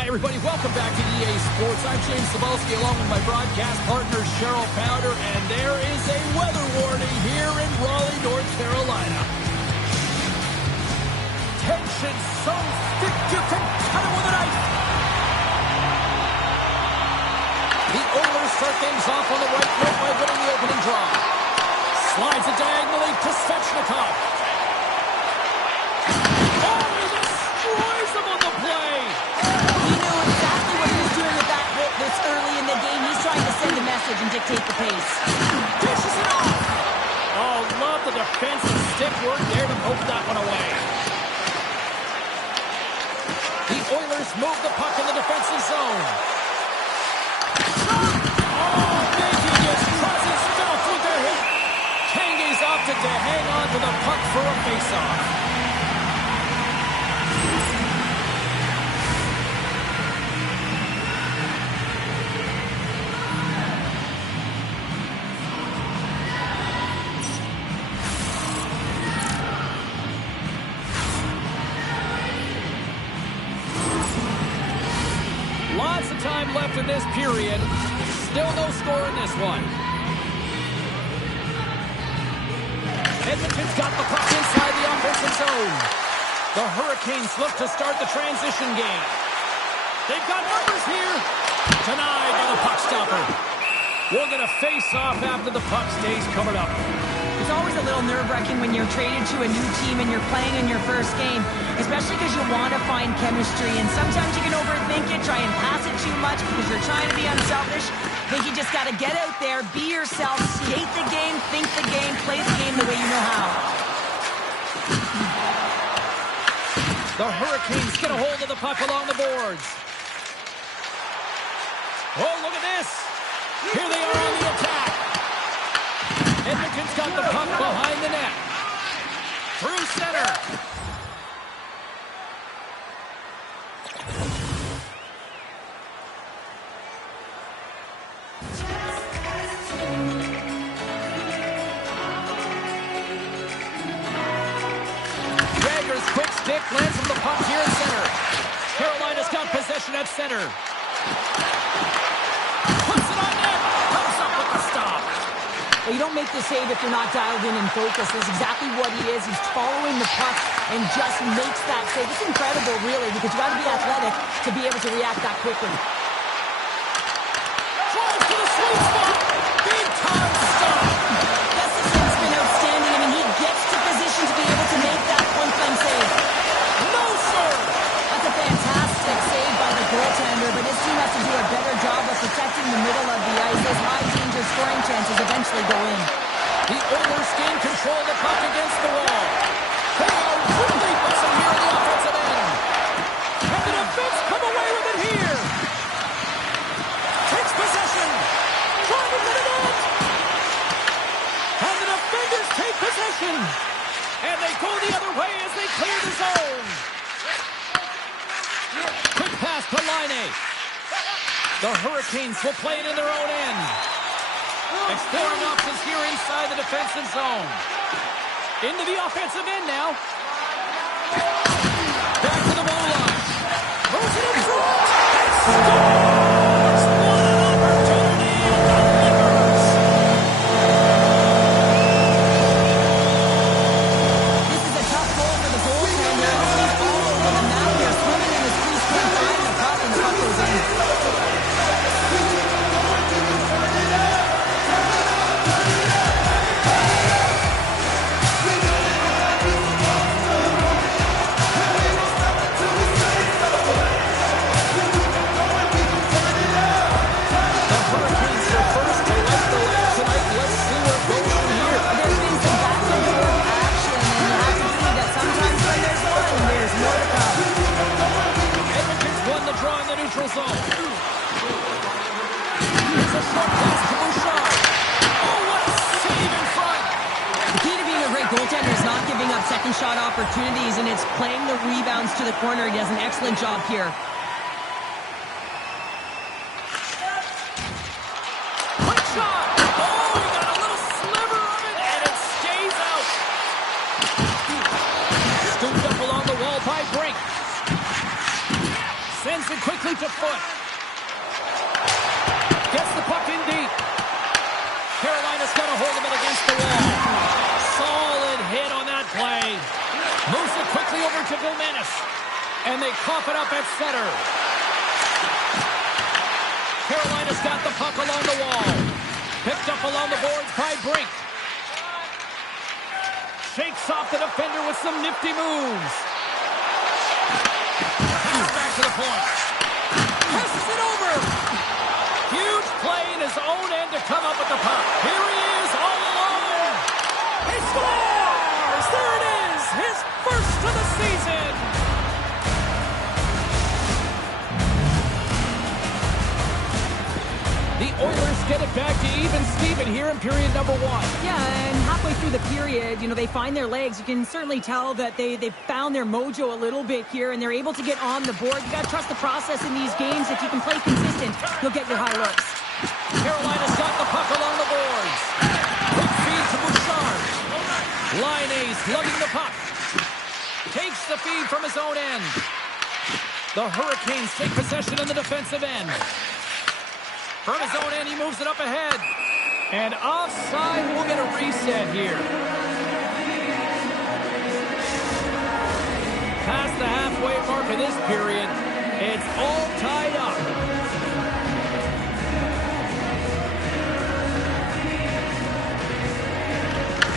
Hi, everybody. Welcome back to EA Sports. I'm James Cebulski, along with my broadcast partner, Cheryl Powder, and there is a weather warning here in Raleigh, North Carolina. Tension so thick you can cut it with a knife. The Oilers start things off on the right foot by winning the opening draw. Slides it diagonally to Svechnikov. Oh, he destroys him on the play. He knew exactly what he was doing with that hit this early in the game. He's trying to send a message and dictate the pace. Dishes it off. Oh, love the defensive stick work there to poke that one away. The Oilers move the puck in the defensive zone. Oh, making his presence felt with their hit. Kange's opted to hang on to the puck for a faceoff. Lots of time left in this period. Still no score in this one. Edmonton's got the puck inside the offensive zone. The Hurricanes look to start the transition game. They've got numbers here. Denied by the puck stopper. We'll get a face-off after the puck stays covered up. It's always a little nerve-wracking when you're traded to a new team and you're playing in your first game, especially because you want to find chemistry, and sometimes you can overthink it, try and pass it too much because you're trying to be unselfish. I think you just got to get out there, be yourself, skate the game, think the game, play the game the way you know how. The Hurricanes get a hold of the puck along the boards. Oh, look at this. Here they are on the attack. Edmonton's got the puck behind the net. Through center. Jagger's quick stick lands from the puck here in center. Carolina's got possession at center. Puts it on net. Comes up with the stop. Well, you don't make the save if you're not dialed in and focused. That's exactly what he is. He's following the puck and just makes that save. It's incredible, really, because you got to be athletic to be able to react that quickly. Drives to the sweet spot. Big time stop. Yes, this has been outstanding. I mean, he gets to position to be able to make that point-blank save. No, sir. That's a fantastic save by the goaltender, but his team has to do a better job of protecting the middle of the ice. Those high-danger scoring chances eventually go in. The Oilers gain control of the puck against the wall. They are really buzzing here in the offensive end. And the defense come away with it here. Takes possession. Trying to get it in. And the defenders take possession. And they go the other way as they clear the zone. Quick pass to Laine. The Hurricanes will play it in their own end. Exploring options here inside the defensive zone. Into the offensive end now. Back to the goal line. Throws it in front. And scores! What an opportunity and delivers. This is a tough goal for the goaltender. He's all over the map here, swimming in his crease, can't find the puck, and the puck goes in. Second shot opportunities, and it's playing the rebounds to the corner. He does an excellent job here. Quick shot! Oh, he got a little sliver of it, and it stays out. Scooped up along the wall by Brink. Sends Moves it quickly to foot. Gets the puck in deep. Carolina's got a hold of it against the wall. Solid hit on that play. Moves it quickly over to Dman. And they cough it up at center. Carolina's got the puck along the wall. Picked up along the boards by Brink. Shakes off the defender with some nifty moves. Passes back to the point. Passes it over. Huge play in his own end to come up with the puck. Here he is all alone. He scores! There it is! His first of the season! The Oilers get it back to even Steven here in period number 1. Yeah, and halfway through the period, they find their legs. You can certainly tell that they found their mojo a little bit here, and they're able to get on the board. You got to trust the process in these games. If you can play consistent, you'll get your high looks. Carolina's got the puck along the boards. Quick feed to Bouchard. Line ace lugging the puck. Takes the feed from his own end. The Hurricanes take possession in the defensive end. From his own end, he moves it up ahead. And offside, we'll get a reset here. Past the halfway mark of this period, it's all tied up.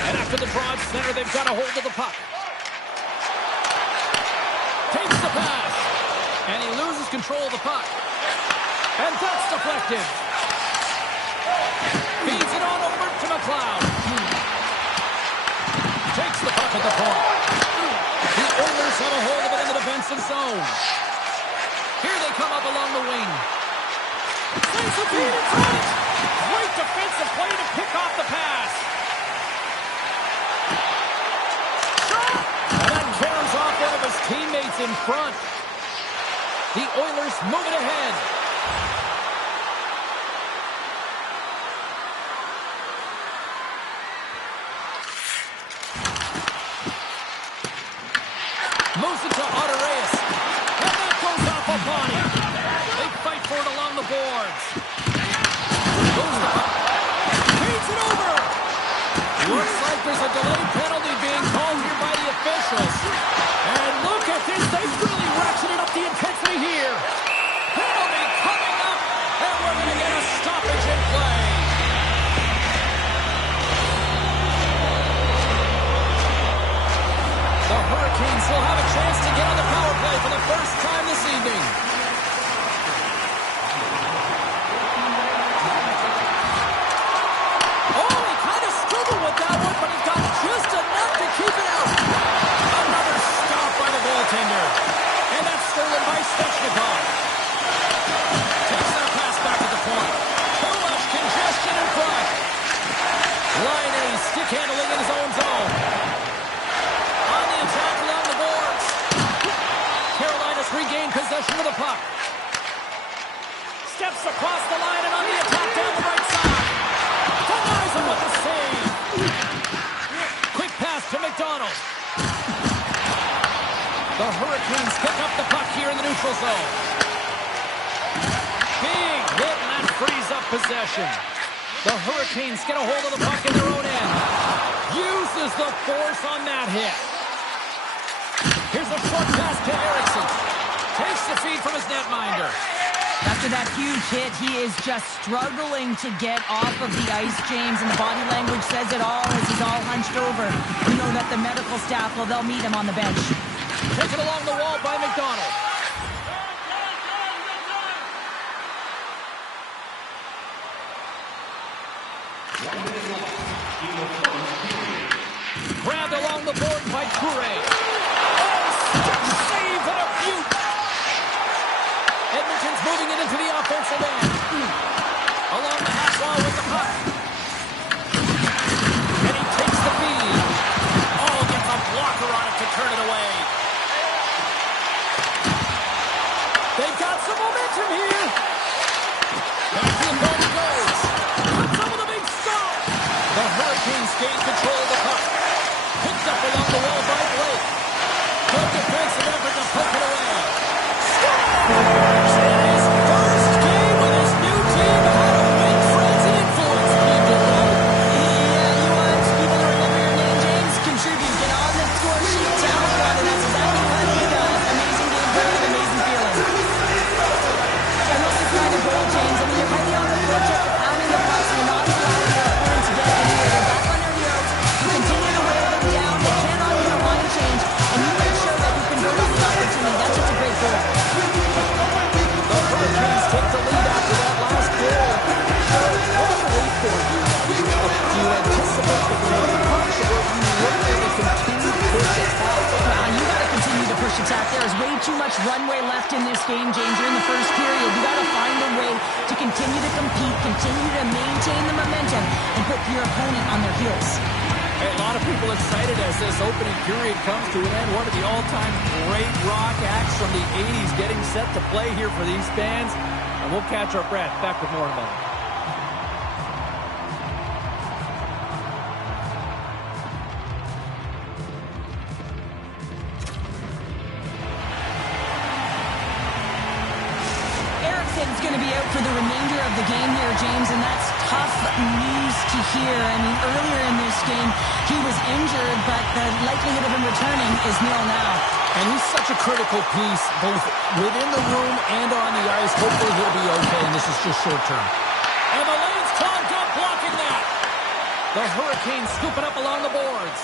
And after the broad center, they've got a hold of the puck. Takes the pass. And he loses control of the puck. And that's deflected. Feeds it on over to McLeod. Takes the puck at the point. The Oilers have a hold of it in the defensive zone. Here they come up along the wing. Plays the feed in front. Great defensive play to pick off the pass. Shot! And that carries off one of his teammates in front. The Oilers move it ahead. Moves it to lot.our. And that goes off a body. They fight for it along the boards. Moves the puck. Feeds it over. Looks like there's a delayed penalty being called here by the officials. And look at this. They've really ratcheted up the intensity here. Penalty coming up. And we're going to get a stoppage in play. The Hurricanes will have a chance to get on the power play for the first time this evening. Oh, he kind of struggled with that one, but he got just enough to keep it out. Another stop by the goaltender. And that's stolen by Stechnikov. Takes that pass back at the point. Too much congestion in front. Line A, stick handling in his own zone. Attack along the boards. Carolina's regained possession of the puck. Steps across the line and on the attack down the right side. Denies him with the save. Quick pass to McDonald. The Hurricanes pick up the puck here in the neutral zone. Big hit and that frees up possession. The Hurricanes get a hold of the puck in their own end. Uses the force on that hit. Here's a short pass to Eriksson. Takes the feed from his netminder. After that huge hit, he is just struggling to get off of the ice, James, and the body language says it all as he's all hunched over. You know that the medical staff, well, they'll meet him on the bench. Taken along the wall by McDonald. Grabbed along the board by Toure. Save and a beaut. Edmonton's moving it into the offensive end. Along the half wall with the puck. And he takes the feed. Oh, gets a blocker on it to turn it away. They've got some momentum here. Back to the goal he goes. Puts up with a big stop. The Hurricanes gain control of the puck. Picked up along the wall by Blake. Good defensive effort to poke it away. Score! in this game, James. You're in the first period. You got to find a way to continue to compete, continue to maintain the momentum, and put your opponent on their heels. Hey, a lot of people excited as this opening period comes to an end. One of the all-time great rock acts from the 80s getting set to play here for these fans. And we'll catch our breath. Back with more in a moment. Ericsson's going to be out for the remainder of the game here, James, and that's tough news to hear. I mean, earlier in this game, he was injured, but the likelihood of him returning is nil now. And he's such a critical piece, both within the room and on the ice. Hopefully he'll be okay, and this is just short term. And the lane's clogged up, blocking that. The Hurricanes scooping up along the boards.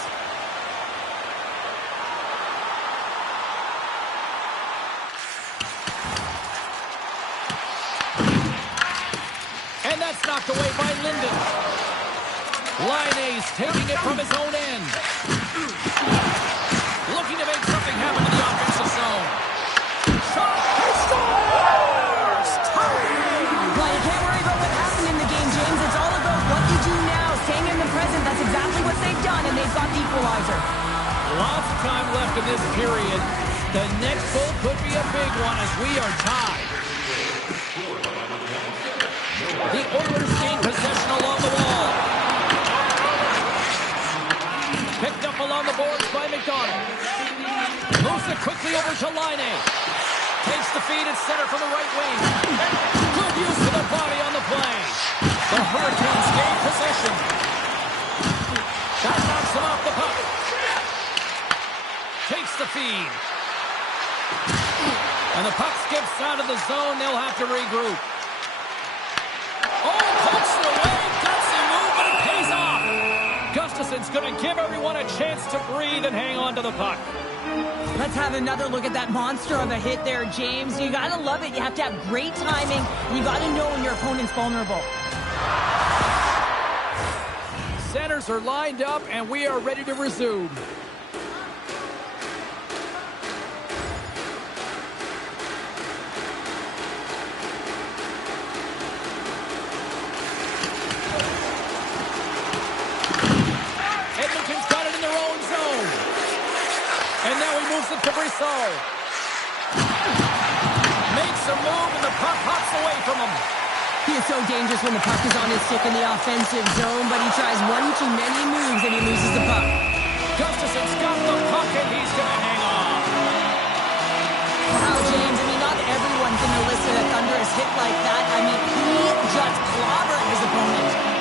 And that's knocked away by Linden. Liney's taking it from his own end. Looking to make something happen in the offensive zone. Shot! He scores! Well, you can't worry about what happened in the game, James. It's all about what you do now, staying in the present. That's exactly what they've done, and they've got the equalizer. Lots of time left in this period. The next goal could be a big one as we are tied. The Oilers gain possession along the wall. Picked up along the boards by McDonald. Moves it quickly over to Laine. Takes the feed at center from the right wing. Good use of the body on the play. The Hurricanes gain possession. That knocks him off the puck. Takes the feed. And the puck skips out of the zone. They'll have to regroup. Oh, pokes it away. Gutsy move, but it pays off. Gustafson's going to give everyone a chance to breathe and hang on to the puck. Let's have another look at that monster of a hit there, James. You got to love it. You have to have great timing, and you got to know when your opponent's vulnerable. Centers are lined up, and we are ready to resume. To Brissot. Makes a move and the puck hops away from him. He is so dangerous when the puck is on his stick in the offensive zone, but he tries one too many moves and he loses the puck. Gustafson's got the puck and he's going to hang on. Wow, James, I mean, not everyone can elicit a thunderous hit like that. I mean, he just clobbered his opponent.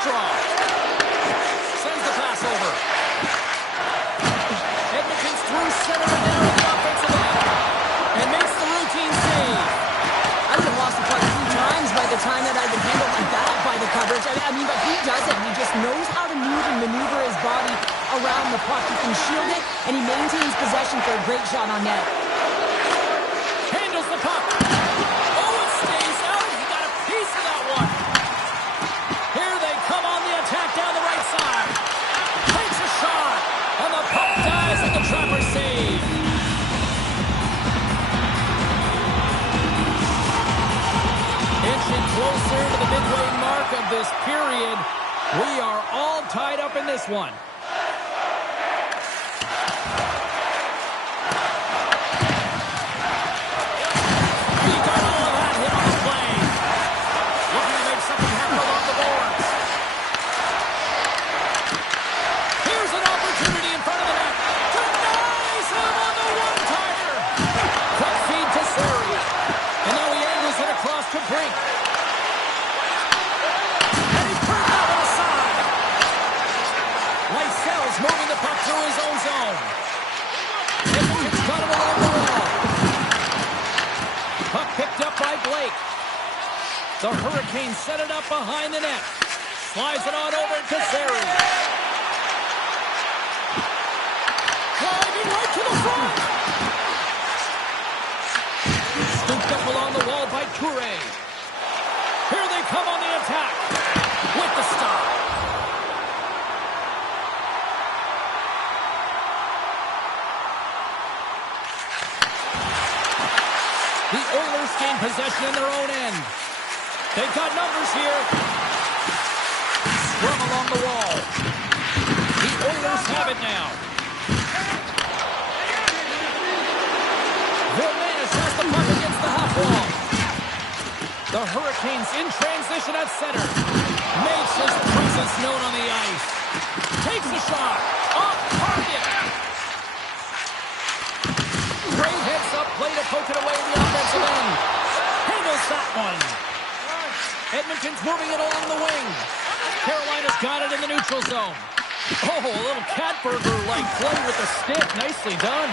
Draw. Sends the pass over. Edmonton's through center and down to the offensive end. And makes the routine save. I would have lost the puck 2 times by the time that I've been handled like that by the coverage. I mean, but he doesn't. He just knows how to move and maneuver his body around the puck. He can shield it, and he maintains possession for a great shot on net. Handles the puck. Oh, it stays out. He got a piece of that one. Attack down the right side. Takes a shot. And the puck dies at the trapper save. Inching closer to the midway mark of this period. We are all tied up in this one. He got all of that hit on the play. Looking to make something happen along the boards. Opportunity in front of the net. Denies him on the one-timer. Quick feed to Suri. And now he angles it across to Brink. And he's turned that one aside. Lysel's moving the puck through his own zone. Edmonton's got him along the wall. Puck picked up by Blake. The Hurricanes set it up behind the net. Slides it on over to Suri. Driving right to the front. Scooped up along the wall by Toure. The Oilers gain possession in their own end. They've got numbers here. Scrum along the wall. The Oilers have it now. Vilmanis has the puck against the half wall. The Hurricanes in transition at center. Makes his presence known on the ice. Takes a shot. Off target. Great heads-up play to poke it away in the offensive end. Handles that one. Edmonton's moving it along the wing. Carolina's got it in the neutral zone. Oh, a little Catburger-like play with the stick. Nicely done.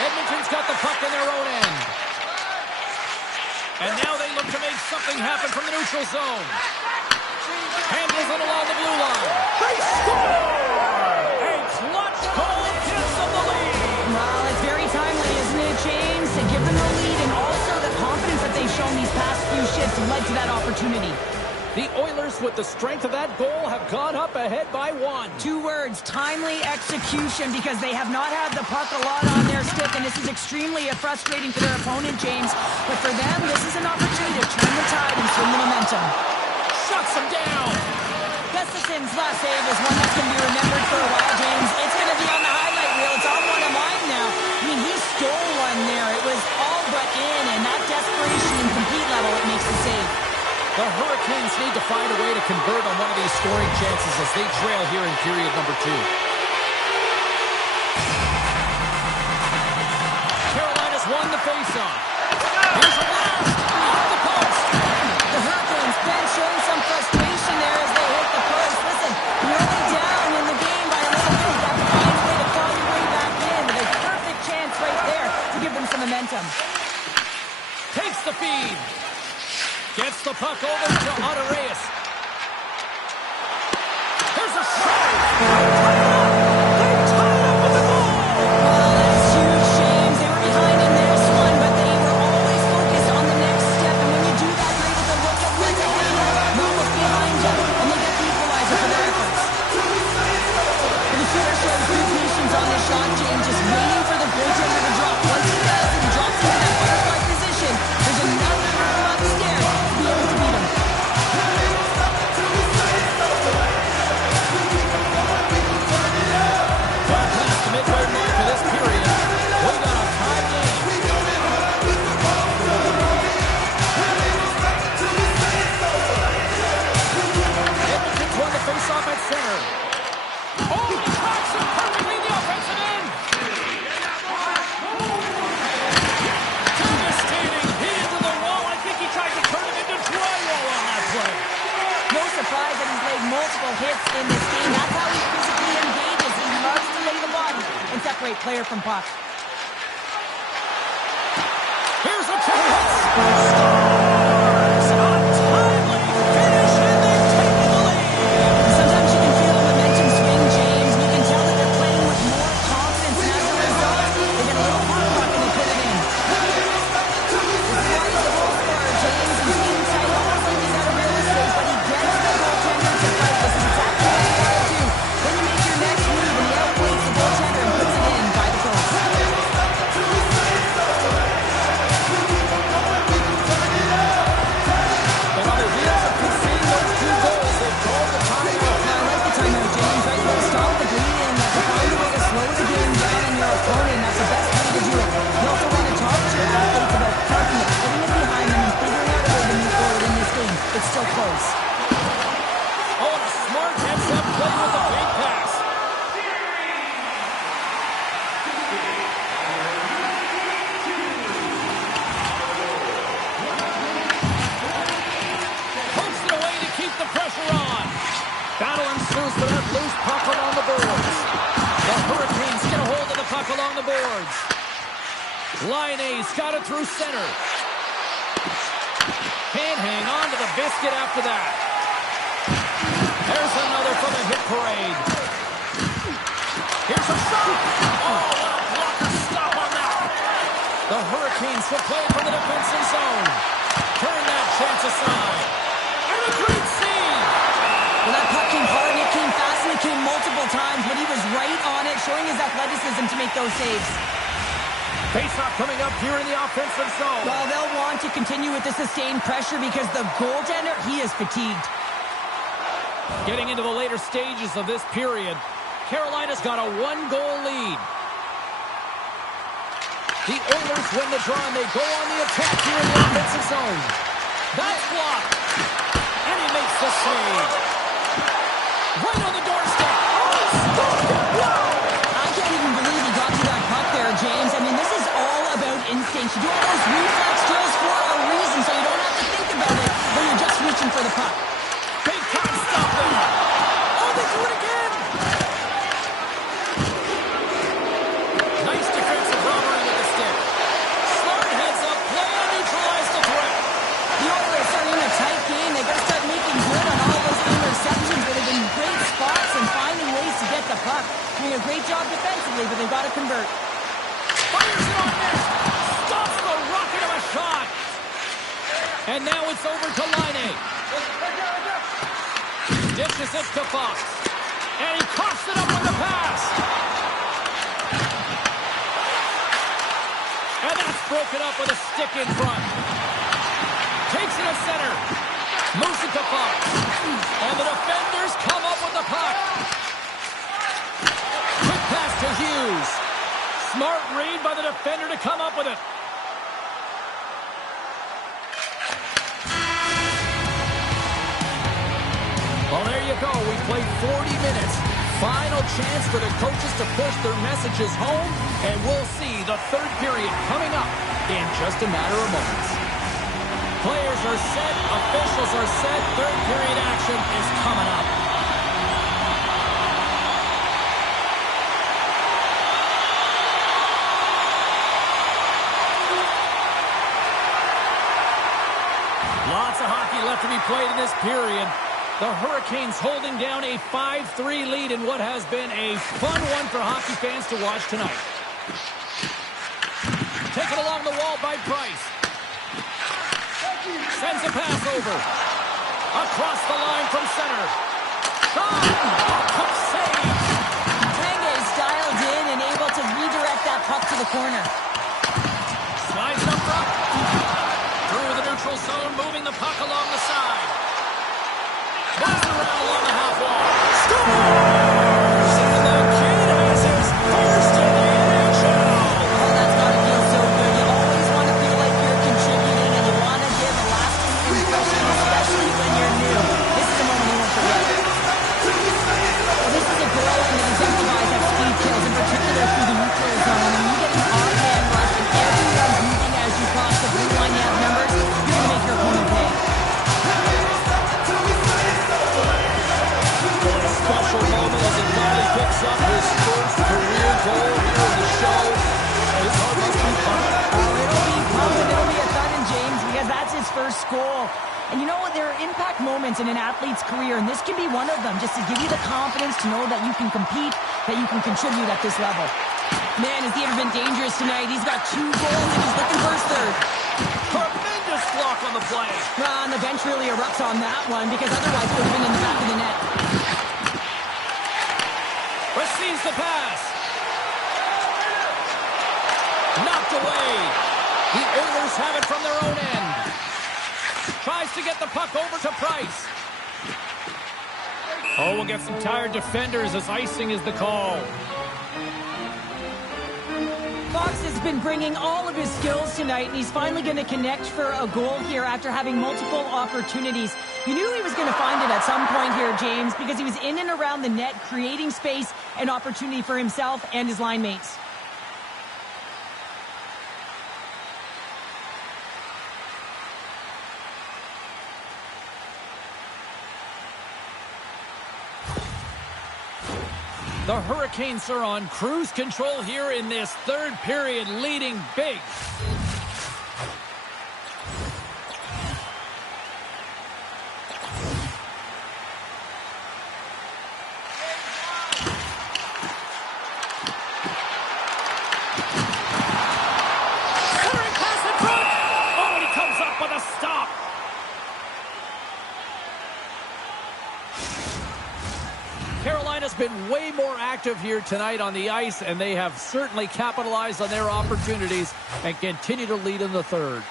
Edmonton's got the puck in their own end. And now they look to make something happen from the neutral zone. Handles it along the blue line. They score! A clutch goal gives them the lead. Well, it's very timely, isn't it, James? To give them the lead, and also the confidence that they've shown these past few shifts led to that opportunity. The Oilers, with the strength of that goal, have gone up ahead by 1. 2 words, timely execution, because they have not had the puck a lot on their stick, and this is extremely frustrating for their opponent, James. But for them, this is an opportunity to turn the tide and swing the momentum. Shuts them down. Gustafson's last save is one that's going to be remembered for a while, James. It's going to be on the highlight reel. It's on one of mine now. I mean, he stole one there. It was all but in, and that desperation and compete level, it makes the save. The Hurricanes need to find a way to convert on one of these scoring chances as they trail here in period number 2. Carolina's won the faceoff. Here's a blast off the post. The Hurricanes been showing some frustration there as they hit the post. Listen, you're only down in the game by a little bit. You have to find a way to claw your way back in. With a perfect chance right there to give them some momentum. Takes the feed. Gets the puck over to lot.our. Here's a shot. They're tied up with the goal. Well, that's huge, James. They were behind in this one, but they were always focused on the next step. And when you do that, you're able to look at what's ahead of you, not what's behind you, and they get the equalizer for their efforts. And the shooter shows good patience on this shot, James, just waiting for the goaltender to drop. Once he does, and he drops into that butterfly position, there's another room upstairs to be able to beat him. Well past the midway mark of this period. We got a tie game. Edmonton's won the faceoff at center. Oh, he tracks him perfectly in the offensive end. Devastating hit into the wall. I think he tried to turn it into drywall on that play. No surprise that he's laid multiple hits in this game. That's how he physically engages. He loves to lay the body and separate player from puck. Here's a chance. Scores! A timely finish, and they've taken the lead. Sometimes you can feel the momentum swing, James. You can tell that they're playing with more confidence, and as a result, they get a little hot puck and they put it in. This is why he's the goal scorer, James. He's inside, almost like he's out of real estate, but he gets the goaltender to fight. This is exactly what you want to do. Then you make your next move, and he outweighs the goaltender and puts it in by the post. And on the heels of conceding those 2 goals, they've called the timeout. Now, I like the timeout, James. Right, you got to stop the bleeding. You have to find a way to slow the game down on your opponent. That's the best way to do it. You also want to talk to your athletes about parking it, putting it behind them, and figuring out a way to move forward in this game. It's still close. Oh, and a smart heads-up play with the big pass. Pokes it away to keep the pressure on. Battle ensues for that loose puck along the boards. The Hurricanes get a hold of the puck along the boards. Line-A's got it through center. Can't hang on to the biscuit after that. There's another for the hit parade. Here's a shot. Oh, what a blocker stop on that. The Hurricanes will play from the defensive zone. Turn that chance aside. And a great save. Well, that puck came hard, and it came fast, and it came multiple times, but he was right on it, showing his athleticism to make those saves. Face-off coming up here in the offensive zone. Well, they'll want to continue with the sustained pressure because the goaltender, he is fatigued. Getting into the later stages of this period, Carolina's got a one-goal lead. The Oilers win the draw, and they go on the attack here in the offensive zone. That's blocked. And he makes the save. Right on the doorstep. Wow! I can't even believe he got to that puck there, James. I mean, this is all about instinct. You do all those reflex drills for a reason, so you don't have to think about it when you're just reaching for the puck. Big time stopping. Oh, they do it again. Nice defensive robbery with the stick. Smart heads up play and neutralize the threat. The Oilers are in a tight game. They got to start making good on all those interceptions, but they've been great spots and finding ways to get the puck. Doing a great job defensively, but they've got to convert. Fires it on net. Stops the rocket of a shot. And now it's over to Line. Dishes it to Fox. And he coughs it up with the pass. And that's broken up with a stick in front. Takes it to center. Moves it to Fox. And the defenders come up with the puck. Quick pass to Hughes. Smart read by the defender to come up with it. Well, there you go. We played 40 minutes. Final chance for the coaches to push their messages home, and we'll see the third period coming up in just a matter of moments. Players are set. Officials are set. Third period action is coming up. Lots of hockey left to be played in this period. The Hurricanes holding down a 5-3 lead in what has been a fun one for hockey fans to watch tonight. Taken along the wall by Price. Sends a pass over. Across the line from center. Shot! Quick save! Tenge is dialed in and able to redirect that puck to the corner. Slides up front. Through the neutral zone, moving the puck along the side. Buzz around along the half wall. Scores! And the kid has his first in the NHL. Oh, that's got to feel so good. You always want to feel like you're contributing and you want to give a lasting impression, especially when you're new. This is a moment you won't forget. Well, this is a goal and it exemplifies that speed kills, in particular through the neutral zone. And you get an off-hand rush and everyone's moving as you cross the blue line. You have numbers. You're going to make your opponent pay. Special moment as he finally picks up his first career goal here in the show. His heart must be pumping. Oh, it'll be pumping. It'll be a thudding, James, because that's his first goal. And you know what? There are impact moments in an athlete's career, and this can be one of them, just to give you the confidence to know that you can compete, that you can contribute at this level. Man, has he ever been dangerous tonight? He's got 2 goals, and he's looking for his third. Tremendous block on the play. And the bench really erupts on that one, because otherwise it would have been in the back of the net. Receives the pass. Knocked away. The Oilers have it from their own end. Tries to get the puck over to Price. Oh, we'll get some tired defenders as icing is the call. Fox has been bringing all of his skills tonight, and he's finally going to connect for a goal here after having multiple opportunities. You knew he was going to find it at some point here, James, because he was in and around the net, creating space and opportunity for himself and his line mates. The Hurricanes are on cruise control here in this third period, leading big. Centering pass in front. Oh, and he comes up with a stop. Carolina's been way more active here tonight on the ice, and they have certainly capitalized on their opportunities and continue to lead in the third.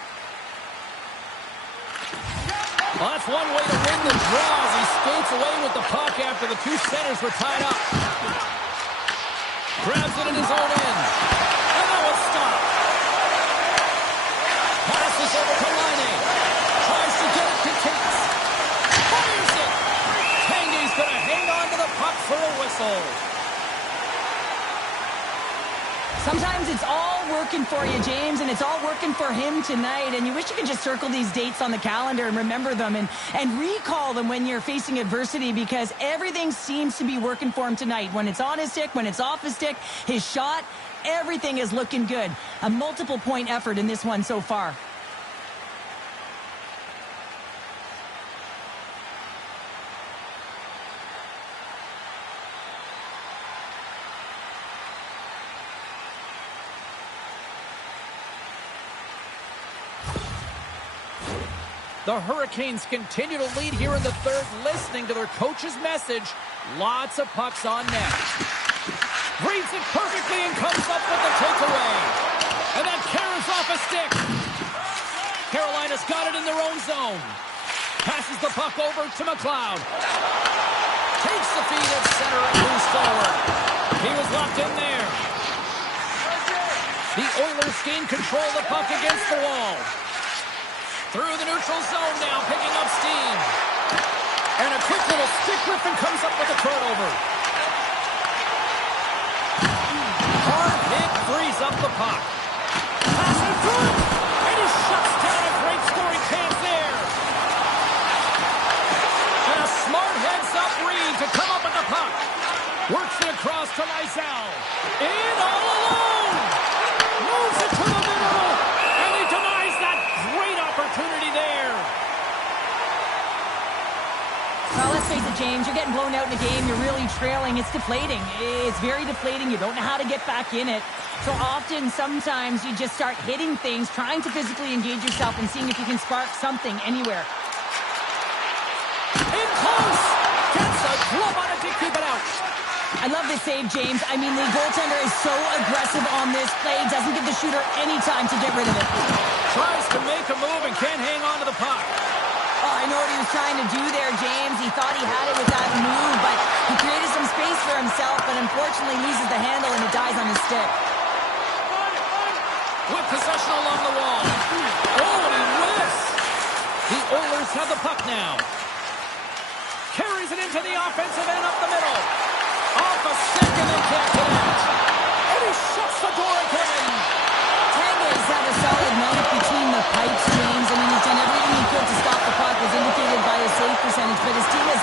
Well, that's one way to win the draw as he skates away with the puck after the two centers were tied up. Grabs it in his own end. And that was stopped. Passes over to Laine. Tries to get it to Tates. Fires it. Tanguay's going to hang on to the puck for a whistle. Sometimes it's all working for you, James, and it's all working for him tonight. And you wish you could just circle these dates on the calendar and remember them and recall them when you're facing adversity, because everything seems to be working for him tonight. When it's on his stick, when it's off his stick, his shot, everything is looking good. A multiple-point effort in this one so far. The Hurricanes continue to lead here in the third, listening to their coach's message. Lots of pucks on net. Reads it perfectly and comes up with the takeaway. And that carries off a stick. Carolina's got it in their own zone. Passes the puck over to McLeod. Takes the feed at center and moves forward. He was locked in there. The Oilers gain control of the puck against the wall. Through the neutral zone now, picking up steam. And a quick little stick lift and comes up with a turnover. Hard hit frees up the puck. Passing through, and he shuts down a great scoring chance there. And a smart heads-up read to come up with the puck. Works it across to Lysell. In all alone. Moves it to the middle. And he denies that great opportunity there. Well, let's face it, James, you're getting blown out in the game. You're really trailing. It's deflating. It's very deflating. You don't know how to get back in it. So often, sometimes you just start hitting things, trying to physically engage yourself and seeing if you can spark something anywhere. In close. Gets a glove on it to keep it out. I love this save, James. I mean, the goaltender is so aggressive on this play. Doesn't give the shooter any time to get rid of it. Tries to make a move and can't hang on to the puck. Oh, I know what he was trying to do there, James. He thought he had it with that move, but he created some space for himself, but unfortunately loses the handle and it dies on his stick. With possession along the wall. Oh, and he whiffs. The Oilers have the puck now. Carries it into the offensive end up the middle. Off a stick and then can't connect. And he shuts the door again. Tanguay's had a solid night between the pipes, James. I mean, he's done everything he could to stop the puck, as indicated by his save percentage, but his team has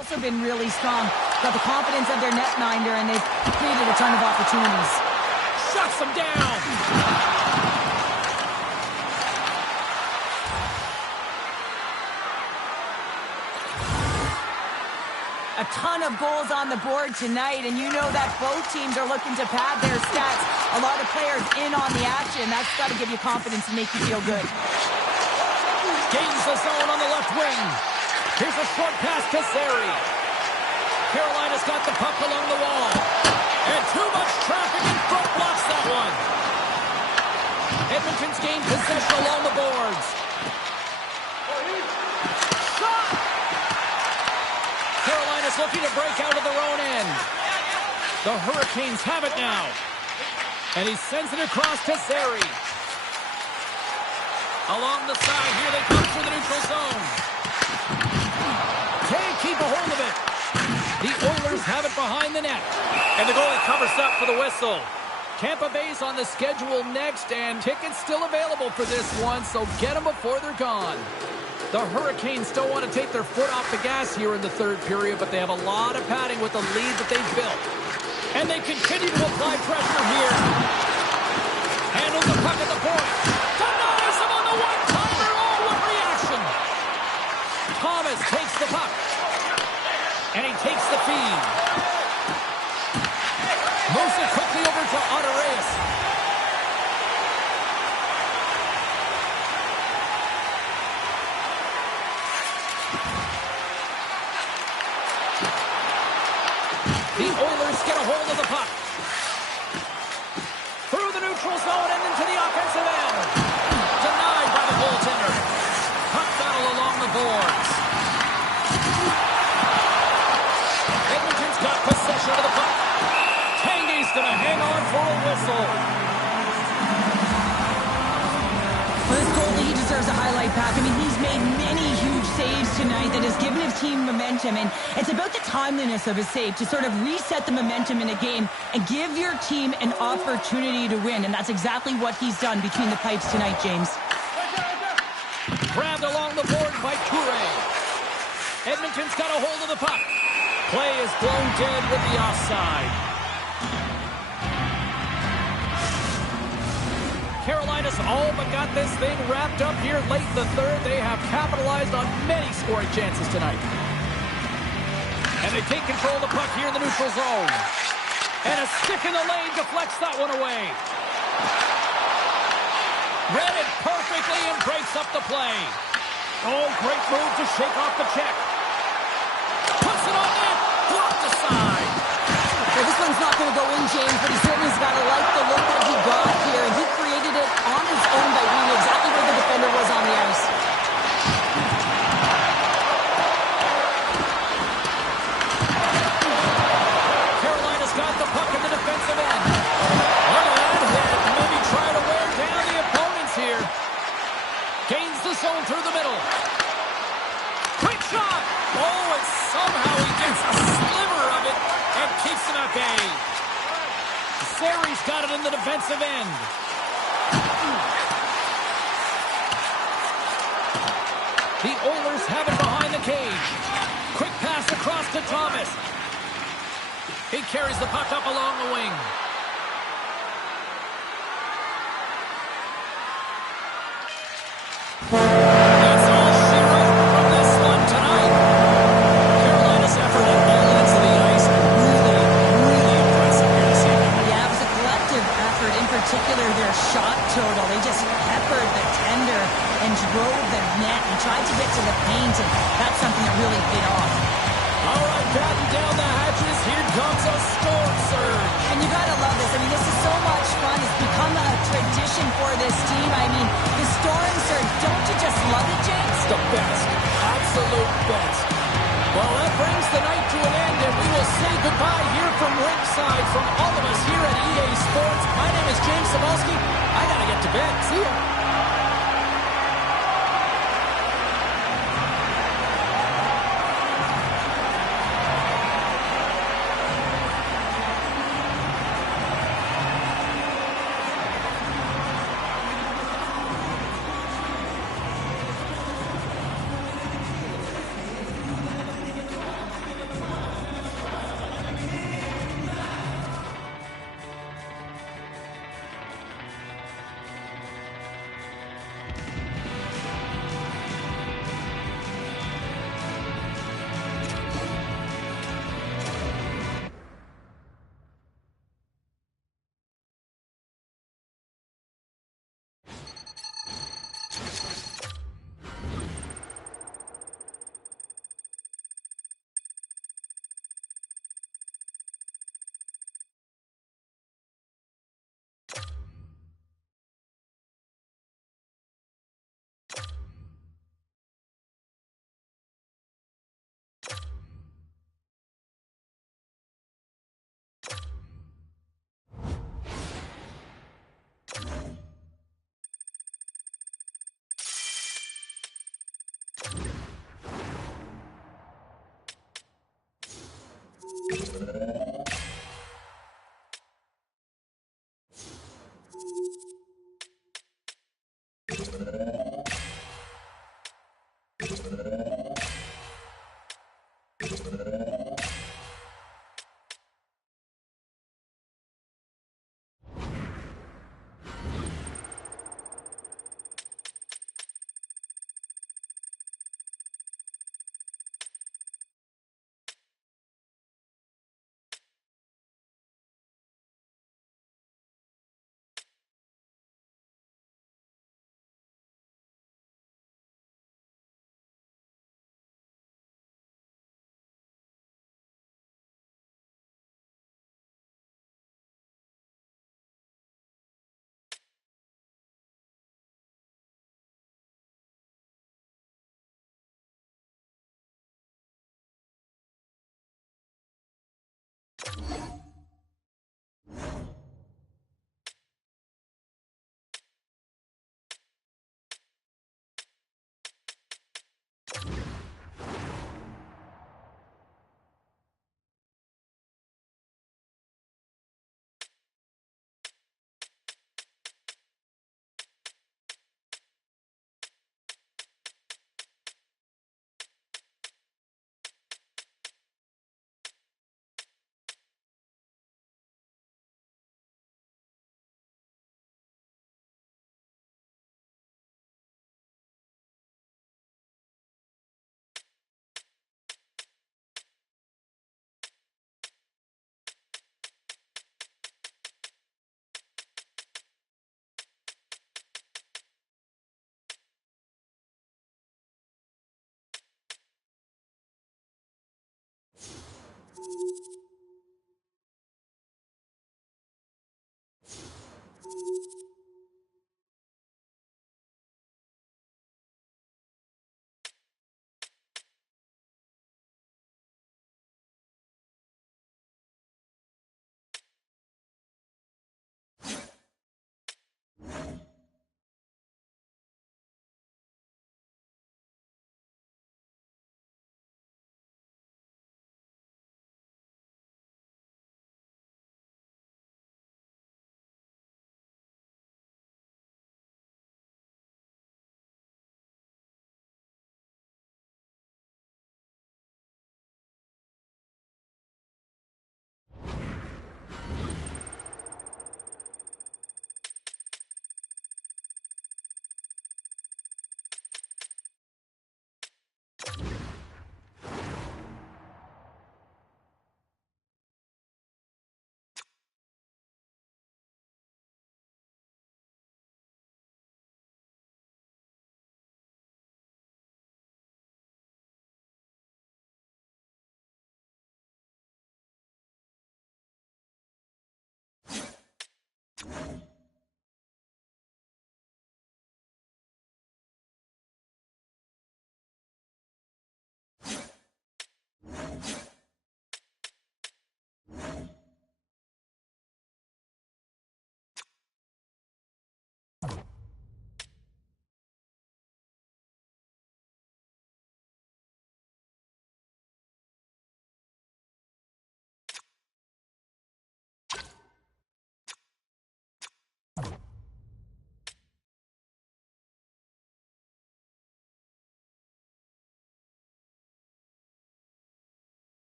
also been really strong. Got the confidence of their netminder, and they've created a ton of opportunities. Shuts them down. A ton of goals on the board tonight, and you know that both teams are looking to pad their stats. A lot of players in on the action. That's got to give you confidence and make you feel good. Gains the zone on the left wing. Here's a short pass to Sari. Carolina's got the puck along the wall. And too much traffic in front blocks that one. Edmonton's gained possession along the boards. Shot! Carolina's looking to break out of their own end. The Hurricanes have it now. And he sends it across to Sari. Along the side, here they come through the neutral zone. Can't keep a hold of it. The Oilers have it behind the net. And the goalie covers up for the whistle. Tampa Bay's on the schedule next, and tickets still available for this one, so get them before they're gone. The Hurricanes still want to take their foot off the gas here in the third period, but they have a lot of padding with the lead that they've built. And they continue to apply pressure here. Handles the puck at the point. Denies him on the one-timer. Oh, what reaction. Thomas takes the puck. And he takes the feed. Moves it quickly over to lot.our. The Oilers get a hold of the puck. Through the neutral zone and into the offensive end. Denied by the goaltender. Puck battle along the boards. Edmonton's got possession of the puck. Tanguay's going to hang on for a whistle. Well, this goalie, he deserves a highlight, Pat. I mean, he's made many huge saves tonight that has given his team momentum, and it's about the timeliness of his save to sort of reset the momentum in a game and give your team an opportunity to win, and that's exactly what he's done between the pipes tonight, James. Grabbed along the board by Toure. Edmonton's got a hold of the puck. Play is blown dead with the offside. Carolina's all but got this thing wrapped up here late in the third. They have capitalized on many scoring chances tonight. And they take control of the puck here in the neutral zone. And a stick in the lane deflects that one away. Read it perfectly and breaks up the play. Oh, great move to shake off the check. Puts it on net. Blocked aside. Well, this one's not going to go in, James, but he certainly's got to like the look that he got here. And he created it on his own by reading exactly where the defender was on the ice. Carolina's got the puck in the defensive end. Look at that hit. Maybe try to wear down the opponents here. Gains the zone through the middle. Quick shot. Oh, and somehow he gets a sliver of it and keeps him at bay. Sari's got it in the defensive end. The Oilers have it behind the cage. Quick pass across to Thomas. He carries the puck up along the wing. That's all she wrote from this one tonight. Carolina's effort at all ends of the ice. Really impressive here this evening. Yeah, it was a collective effort, in particular their shot total. They just peppered the tender and drove the net and tried to get to the paint, and that's something that really paid off. All right, batten down the hatches. Here comes a storm surge. And you gotta love this. I mean, this is so much fun. It's become a tradition for this team. I mean, the storm surge, don't you just love it, James? The best. Absolute best. Well, that brings the night to an end, and we will say goodbye here from ringside from all of us here at EA Sports. My name is James Cebulski. I gotta get to bed. See ya.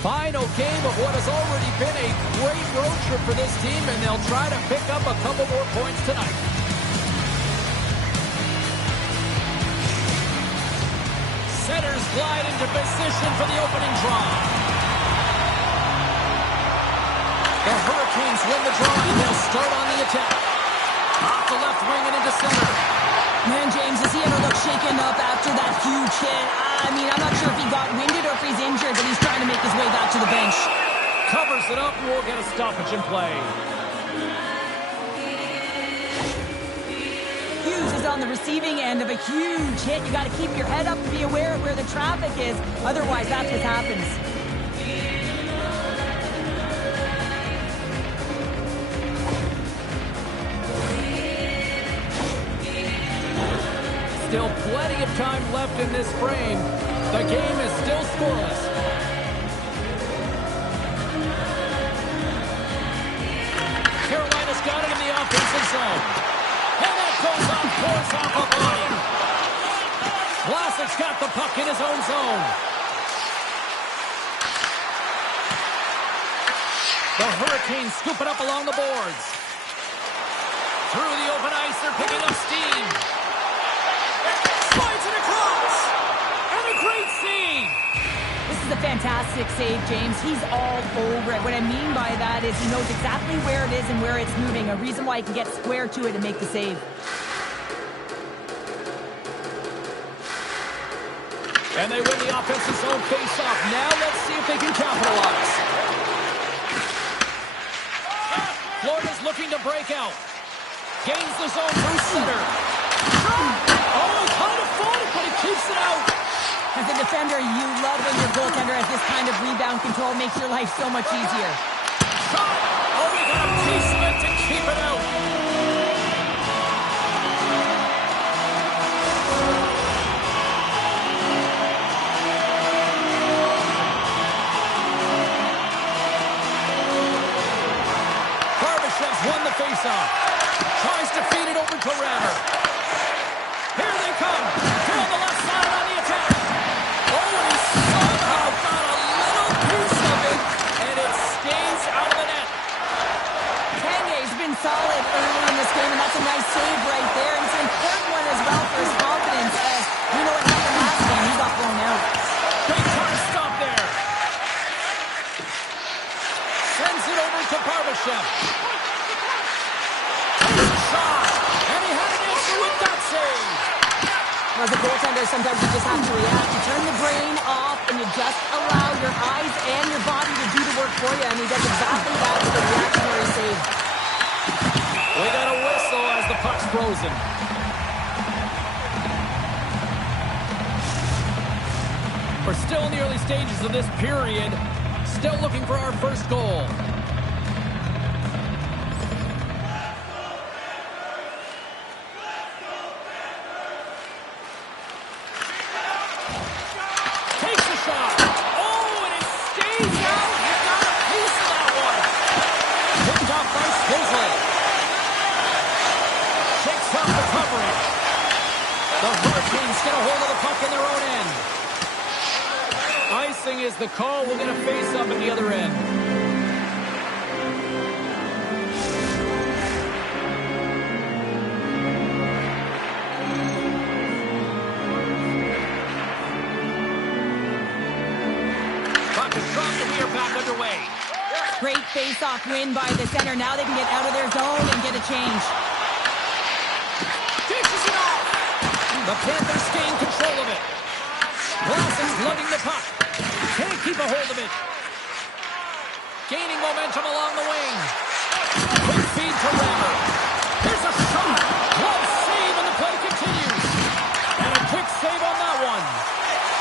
Final game of what has already been a great road trip for this team, and they'll try to pick up a couple more points tonight. Centers glide into position for the opening draw. The Hurricanes win the draw, and they'll start on the attack. Off the left wing and into center. Man, James, does he ever look shaken up after that huge hit? I mean, I'm not sure if he got winded or if he's injured, but he's trying to make his way back to the bench. Covers it up, and we'll get a stoppage in play. Hughes is on the receiving end of a huge hit. You got to keep your head up to be aware of where the traffic is. Otherwise, that's what happens. Still plenty of time left in this frame. The game is still scoreless. Carolina's got it in the offensive zone. And that goes on course off a body. Vlasic's got the puck in his own zone. The Hurricanes scoop it up along the boards. Through the open ice, they're picking up steam. Slides it across. And a great save. This is a fantastic save, James. He's all over it. What I mean by that is he knows exactly where it is and where it's moving. A reason why he can get square to it and make the save. And they win the offensive zone face-off. Now let's see if they can capitalize. Florida's looking to break out. Gains the zone through center. Oh, he kind of fought it, but he keeps it out. As a defender, you love when your goaltender has this kind of rebound control. Makes your life so much easier. Shot. Oh, he got a piece of it to keep it out. Barbashev's won the faceoff. Tries to feed it over to Rammer. Here they come. Down the left side on the attack. Oh, he somehow got a little piece of it, and it stays out of the net. Kanye's been solid early in this game, and that's a nice save right there. And it's an important one as well for his confidence, as you know what happened last game. He got blown out. Big time stop there. Sends it over to Barbashev. Shot, and he had an answer with that save. As a goaltender, sometimes you just have to react. You turn the brain off, and you just allow your eyes and your body to do the work for you, and he does exactly that with a reactionary save. We got a whistle as the puck's frozen. We're still in the early stages of this period. Still looking for our first goal. Takes the shot. Oh, and it stays out. He got a piece of that one. Picked off by Spizley. Shakes off the coverage. The Hurricanes get a hold of the puck in their own end. Icing is the call. We'll get a face-up at the other end. Puck is dropped and we are back underway. Great face-off win by the center. Now they can get out of their zone and get a change. Dishes it off. The Panthers gain control of it. Vlasic's lugging the puck. Can't keep a hold of it. Gaining momentum along the wing. Quick feed to Rammer. Here's a shot. Glove save, and the play continues. And a quick save on that one.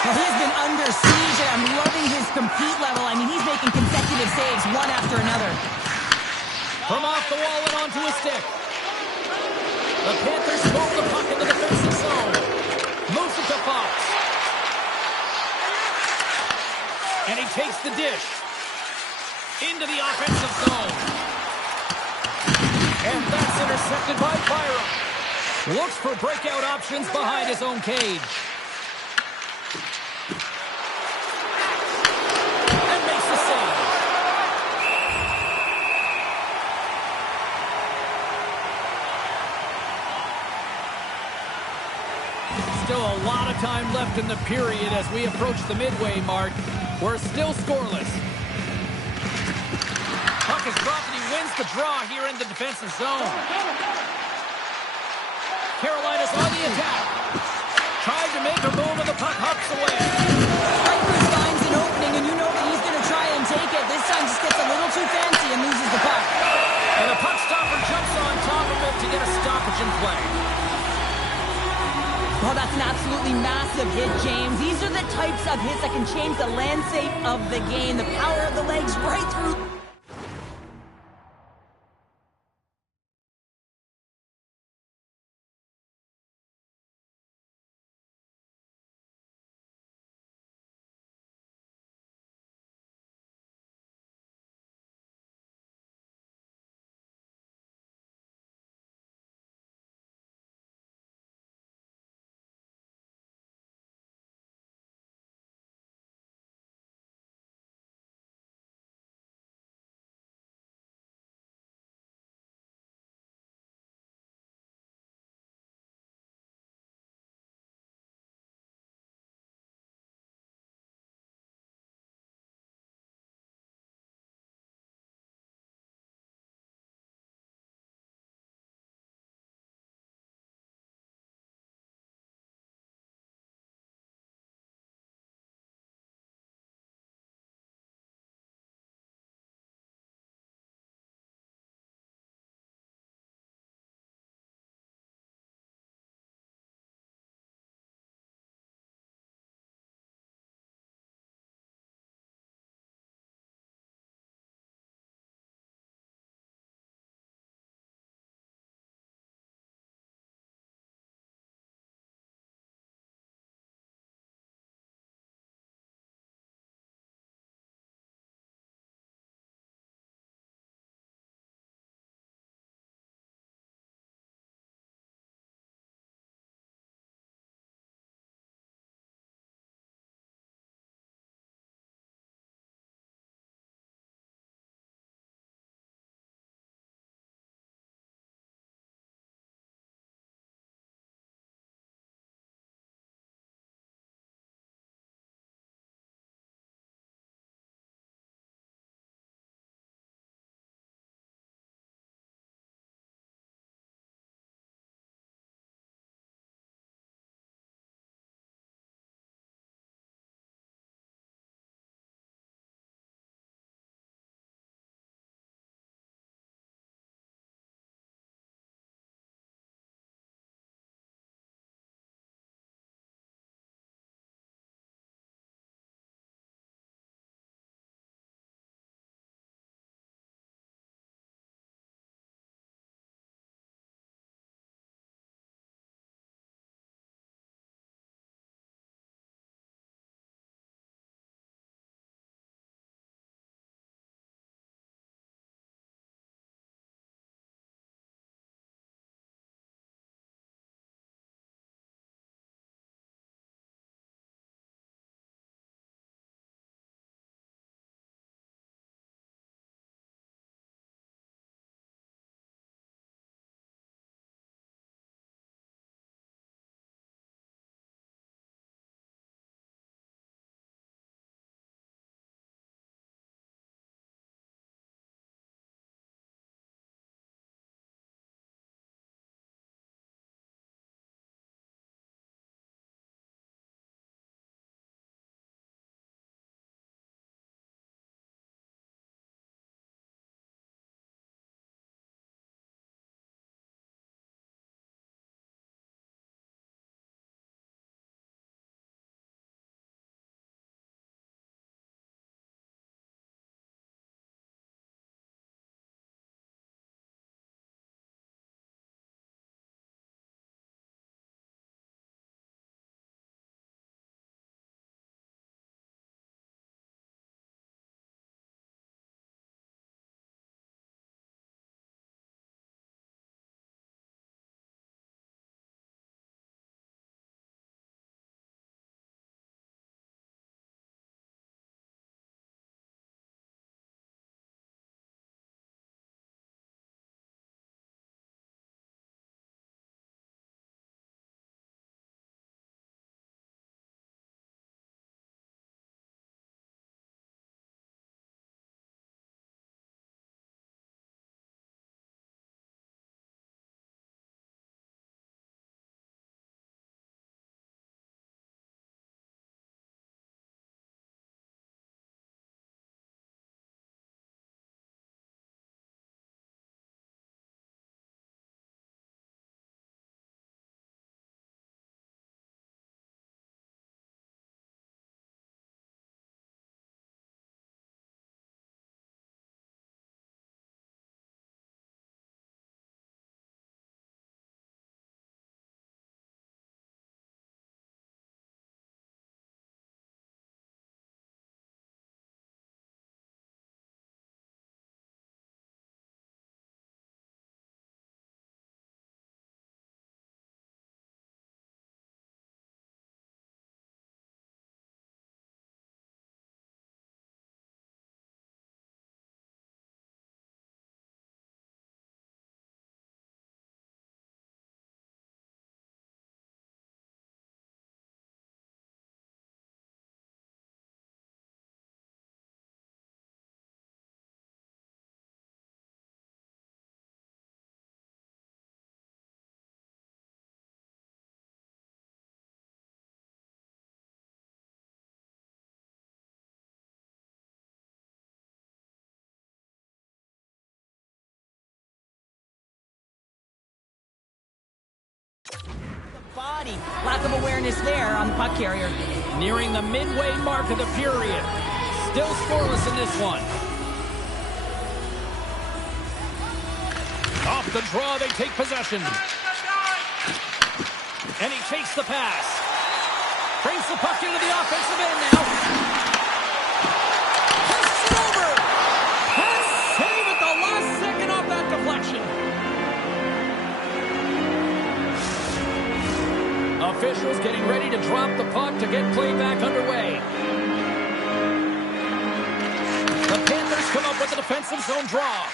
Well, he has been under siege, and I'm loving his compete level. I mean, he's making consecutive saves, one after another. From off the wall and onto a stick. The Panthers move the puck in the defensive zone. Moves it to Fox. And he takes the dish into the offensive zone. And that's intercepted by Byram. Looks for breakout options behind his own cage. And makes the lot of time left in the period as we approach the midway mark. We're still scoreless. Puck is dropped and he wins the draw here in the defensive zone. Carolina's on the attack. Tried to make a move and the puck hops away. Rikers finds an opening and you know that he's going to try and take it. This time just gets a little too fancy and loses the puck. And the puck stopper jumps on top of it to get a stoppage in play. Well, that's an absolutely massive hit, James. These are the types of hits that can change the landscape of the game. The power of the legs right through body. Lack of awareness there on the puck carrier. Nearing the midway mark of the period. Still scoreless in this one. Off the draw, they take possession. And he takes the pass. Brings the puck into the offensive end now. Passes it over. And save at the last second off that deflection. Officials getting ready to drop the puck to get play back underway. The Panthers come up with a defensive zone draw.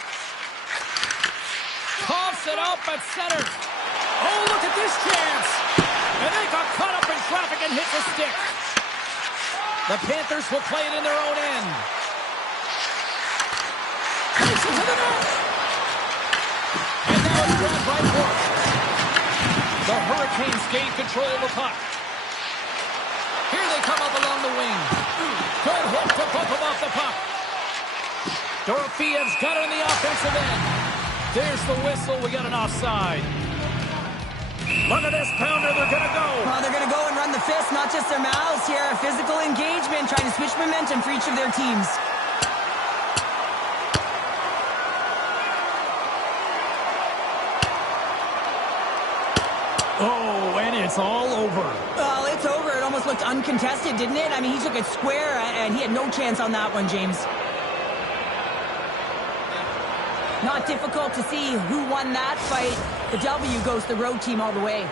Coughs it up at center. Oh, look at this chance. And they got caught up in traffic and hit the stick. The Panthers will play it in their own end. Takes it to the net. And now it's grabbed by York. The Hurricanes gain control of the puck. Here they come up along the wing. Good hit to bump him off the puck. Dorofeyev's got it on the offensive end. There's the whistle. We got an offside. Look at this pounder. They're going to go. Well, they're going to go and run the fist, not just their mouths here. Physical engagement, trying to switch momentum for each of their teams. Oh, and it's all over. Well, it's over. It almost looked uncontested, didn't it? I mean, he took it square, and he had no chance on that one, James. Not difficult to see who won that fight. The W goes the road team all the way.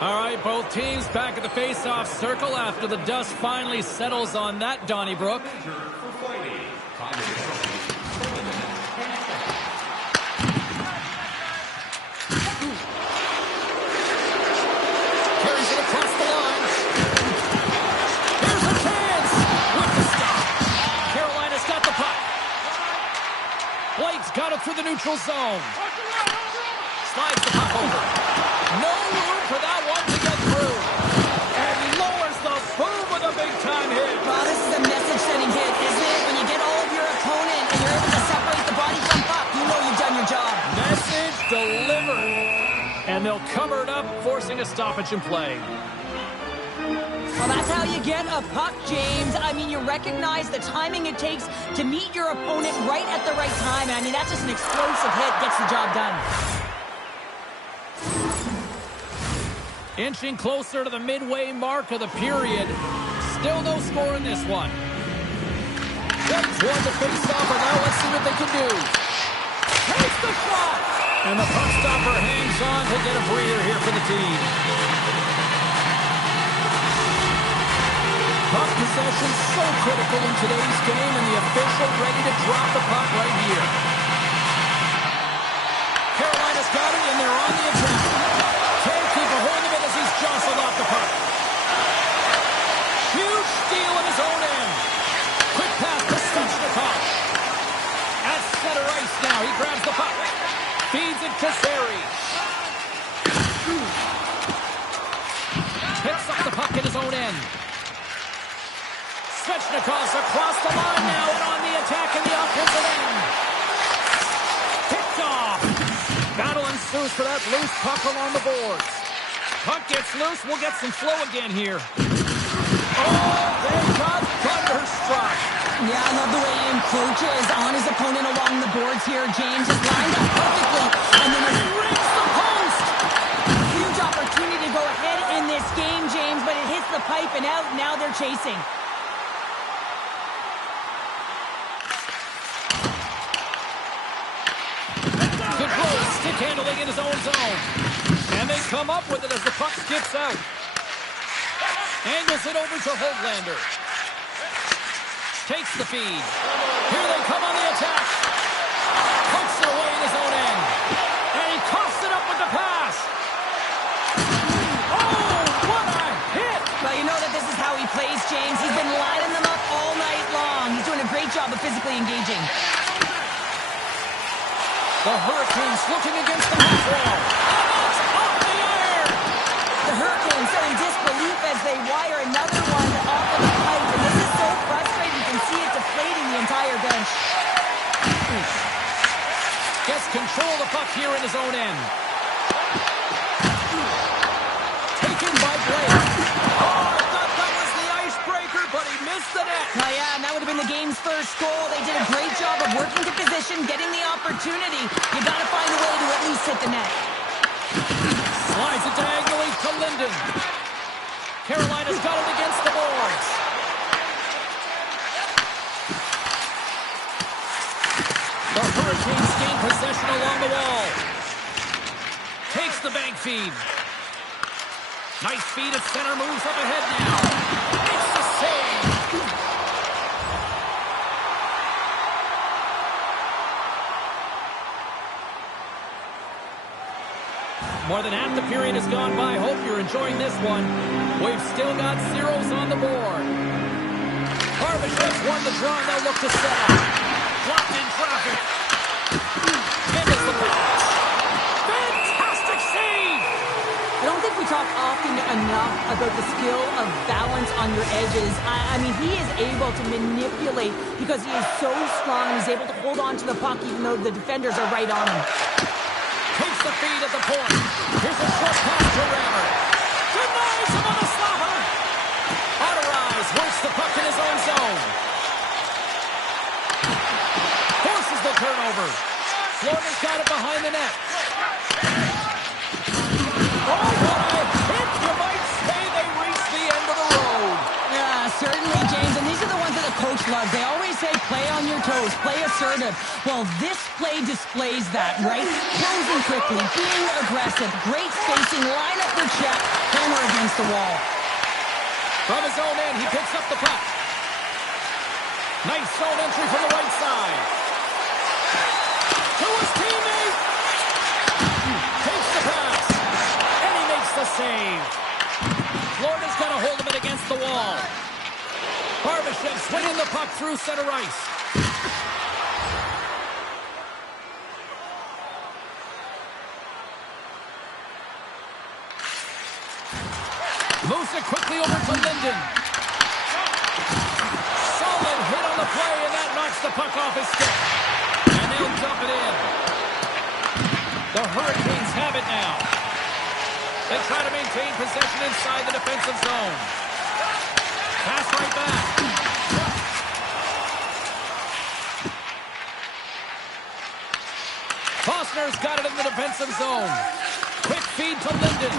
All right, both teams back at the face-off circle after the dust finally settles on that, Donnybrook. Carries it across the line. Here's a chance with the stop. Carolina's got the puck. Blake's got it through the neutral zone. Slides the puck over. No room for that one to get through. And lowers the boom with a big-time hit. Well, this is a message-sending hit, isn't it? When you get all of your opponent and you're able to separate the body from puck, you know you've done your job. Message delivered. And they'll cover it up, forcing a stoppage in play. Well, that's how you get a puck, James. I mean, you recognize the timing it takes to meet your opponent right at the right time. And I mean, that's just an explosive hit, gets the job done. Inching closer to the midway mark of the period. Still no score in this one. White's won the face-off, and now let's see what they can do. Takes the shot! And the puck stopper hangs on to get a breather here for the team. Puck possession so critical in today's game, and the official ready to drop the puck right here. Carolina's got it, and they're on the attack. Can't keep a hold of it as he's jostled off the puck. Huge steal in his own end. Quick pass to Svechnikov. At center ice now, he grabs the puck. Feeds it to Sari. Picks up the puck in his own end. Svechnikov's across the line now and on the attack in the offensive end. Picked off. Battle ensues for that loose puck along the boards. Puck gets loose. We'll get some flow again here. Oh, they got thunderstruck. Yeah, I love the way he encroaches on his opponent along the boards here, James. Is lined up perfectly, and then he rings the post. Huge opportunity to go ahead in this game, James, but it hits the pipe and out. Now they're chasing. Good goal, stick handling in his own zone. And they come up with it as the puck skips out. Angles it over to Höglander. Takes the feed. Here they come on the attack. Pucks it away in his own end. And he coughs it up with the pass. Oh, what a hit! Well, you know that this is how he plays, James. He's been lining them up all night long. He's doing a great job of physically engaging. The Hurricanes looking against the half wall. And it's off the iron! The Hurricanes are in disbelief as they wire another one off of the pipe. And this is so frustrating. You can see it deflating the entire bench. Gets control of the puck here in his own end. team's first goal. They did a great job of working to position, getting the opportunity. You got to find a way to at least hit the net. Slides it diagonally to Linden. Carolina's got it against the boards. The Hurricanes gain possession along the wall. Takes the bank feed. Nice feed at center, moves up ahead now. Makes the save. More than half the period has gone by. Hope you're enjoying this one. We've still got zeros on the board. Barbashev's won the draw. They'll look to set up. Blocked in traffic. Into the box. Fantastic save! I don't think we talk often enough about the skill of balance on your edges. I mean, he is able to manipulate because he is so strong. He's able to hold on to the puck even though the defenders are right on him. Takes the feed at the point. Here's a short pass to Rammer. Denies him on the slapper. Otterise works the puck in his own zone. Forces the turnover. Florida's got it behind the net. Oh, what a hit! You might say they reached the end of the road. Yeah, certainly, James. And these are the ones that the coach loves. They always say, play on your toes, play assertive. Well, this play displays that, right? Closing quickly, being aggressive, great spacing, line up for check, hammer against the wall. From his own end, he picks up the puck. Nice zone entry from the right side. To his teammate. Takes the pass. And he makes the save. Florida's got a hold of it against the wall. Barbashev swinging the puck through center ice. Moves it quickly over to Linden. Solid hit on the play, and that knocks the puck off his stick. And they'll dump it in. The Hurricanes have it now. They try to maintain possession inside the defensive zone. Pass right back. Fossner's got it in the defensive zone. Quick feed to Linden.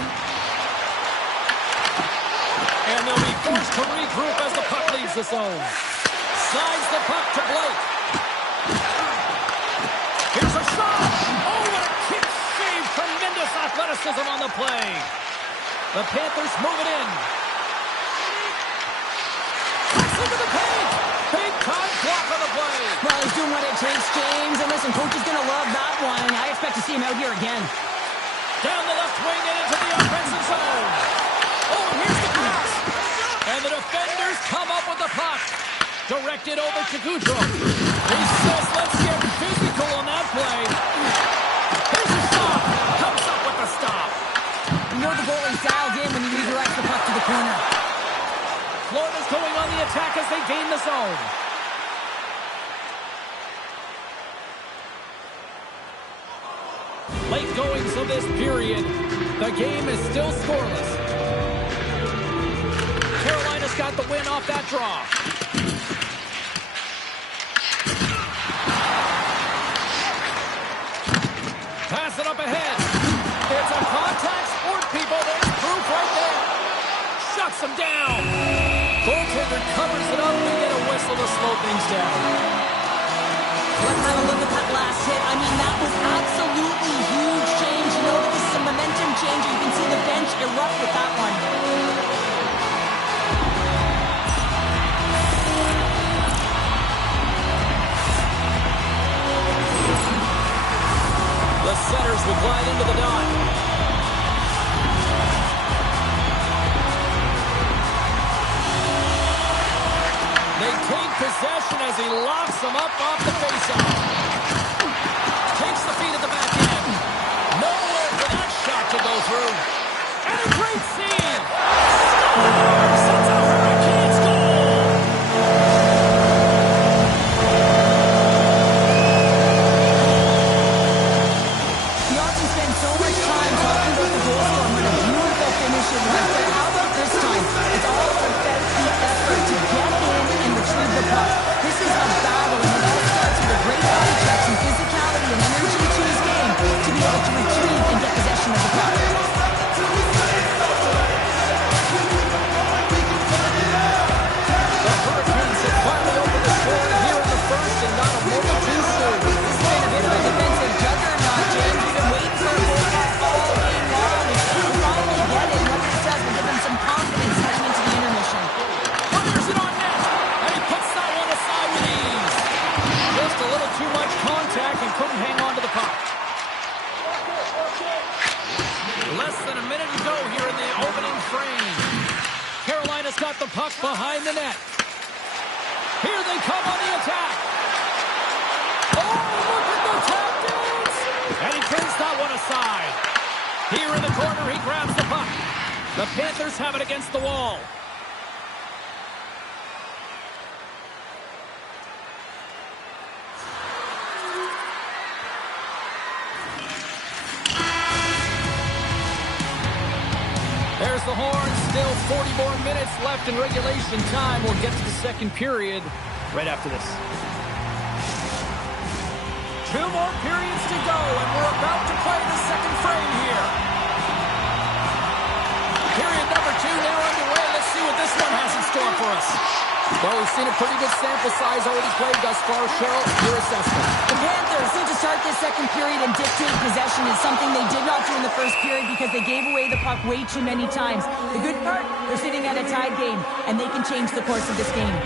And they'll be forced to regroup as the puck leaves the zone. Slides the puck to Blake. Here's a shot. Oh, what a kick save. Tremendous athleticism on the play. The Panthers move it in. Cuts into the paint. Big time block on the play. Well, he's doing what it takes, James. And listen, coach is going to love that one. I expect to see him out here again. Down the left wing and into the offensive zone. Oh, and here's the pass. And the defenders come up with the puck. Directed over to Goudreau. He says, let's get physical on that play. Here's a shot. Comes up with the stop. You know the goalie's dialed in when he redirects the puck to the corner. Florida's going on the attack as they gain the zone. Late goings of this period. The game is still scoreless. Carolina's got the win off that draw. Pass it up ahead. It's a contact sport, people. There's proof right there. Shuts him down. Goaltender covers it up and get a whistle to slow things down. Let's have a look at that last hit. I mean, that was absolutely huge change. You know that this is a momentum changer. You can see the bench erupt with that one. The setters will glide into the dot. They take possession as he locks them up off the faceoff. Takes the feed at the back end. Nowhere for that shot to go through. And a great save. Scores! It's a Hurricanes goal! You often spend so much time talking about the goal scorer and what a beautiful finish it was. But how about this time? It's all about the effort to get in and retrieve the puck. This is a puck behind the net. Here they come on the attack. Oh, look at the tap dance! And he turns that one aside. Here in the corner, he grabs the puck. The Panthers have it against the wall. There's the horn. Still 40 more minutes left in regulation time. We'll get to the second period right after this. 2 more periods to go, and we're about to play the second frame here. Period number 2 now underway. Let's see what this one has in store for us. Well, we've seen a pretty good sample size already played thus far. Cheryl, your assessment. The Panthers need to start this second period and dictate possession is something they did not do in the first period because they gave away the puck way too many times. The good part, they're sitting at a tied game, and they can change the course of this game.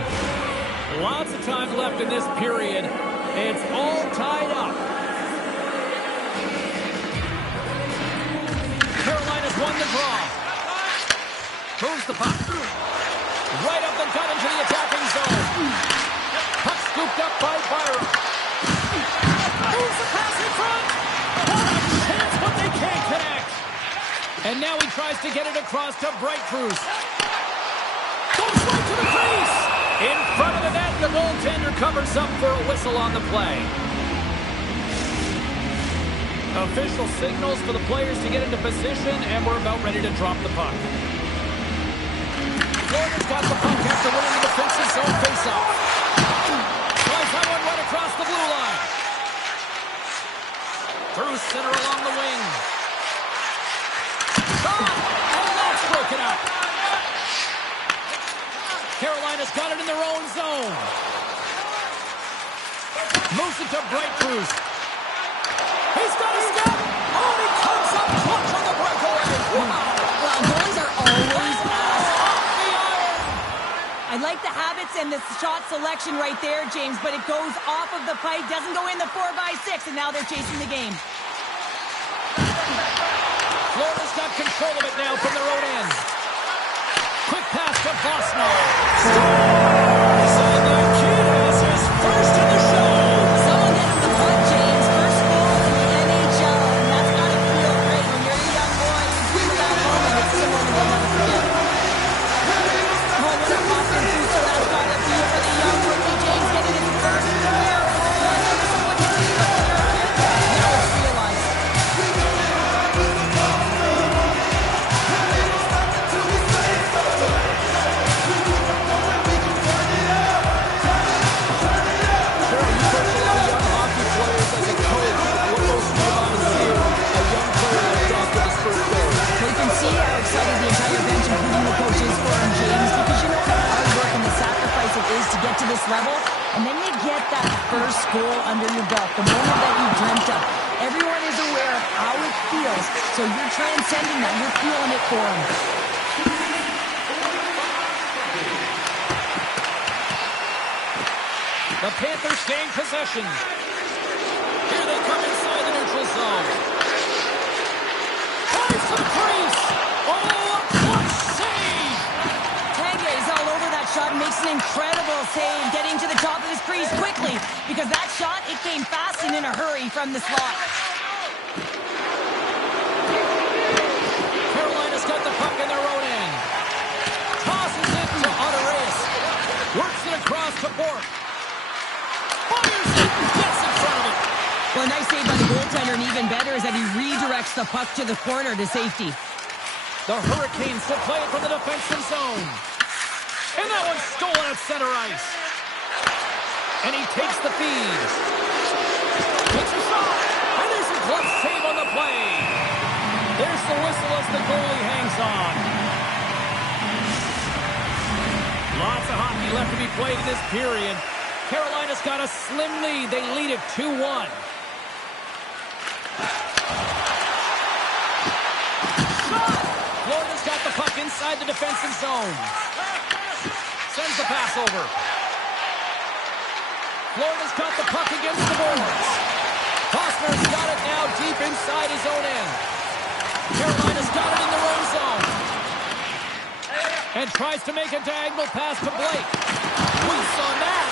Lots of time left in this period. It's all tied up. Carolina's won the draw. Moves the puck. Right up the gut into the attacking zone. Puck scooped up by Byron. Moves the pass in front. What a chance, but they can't connect. And now he tries to get it across to Bright Cruz. Goes right to the crease. In front of the net, the goaltender covers up for a whistle on the play. Official signals for the players to get into position, and we're about ready to drop the puck. Florida's got the puck after winning the defensive zone faceoff. Slides that one right across the blue line. Through center along the wing. Shot! And that's broken up. Carolina's got it in their own zone. Moves it to Bright Cruz. He's got a step. Oh, he comes up clutch on the breakaway. Wow. Well, goalies are always Off the iron. I like the habits and the shot selection right there, James, but it goes off of the pipe, doesn't go in the 4x6, and now they're chasing the game. Florida's got control of it now from their own end. Quick pass to Bosnar. And the kid has his first in the show. Someone get him the puck, James. First goal in the NHL, and that's got to feel great when you're a young boy. You dream of that moment. It's a moment you'll never forget. Oh, what a Boston booster that's got to be for the young rookie, James, getting his first career goal. I know this is what you dream of when you're a kid. Now it's realized. You can see how excited the entire bench, including the coach, is for him, James, because you know the hard work and the sacrifice it is to get to this level, and then you get that first goal under your belt, the moment that you dreamt of. Everyone is aware of how it feels, so you're transcending that. You're feeling it for him. The Panthers gain possession. Here they come inside the neutral zone. Drives to the crease. Oh, a clutch save. Tanga is all over that shot and makes an incredible save, getting to the top of his crease quickly, because that shot, it came fast and in a hurry from the slot. Carolina's got the puck in their own end. Tosses it to Ottereus. Works it across to Bork. Fires it. Gets in front of it. Well, a nice save by the goaltender, and even better is that he redirects the puck to the corner to safety. The Hurricanes will play it from the defensive zone. And that one's stolen at center ice. And he takes the feed. Takes a shot. And there's a glove save on the play. There's the whistle as the goalie hangs on. Lots of hockey left to be played in this period. Carolina's got a slim lead. They lead it 2-1. Florida's got the puck inside the defensive zone. Sends the pass over. Florida's got the puck against the boards. Costner's got it now deep inside his own end. Carolina's got it in their own zone. And tries to make a diagonal pass to Blake. We saw that.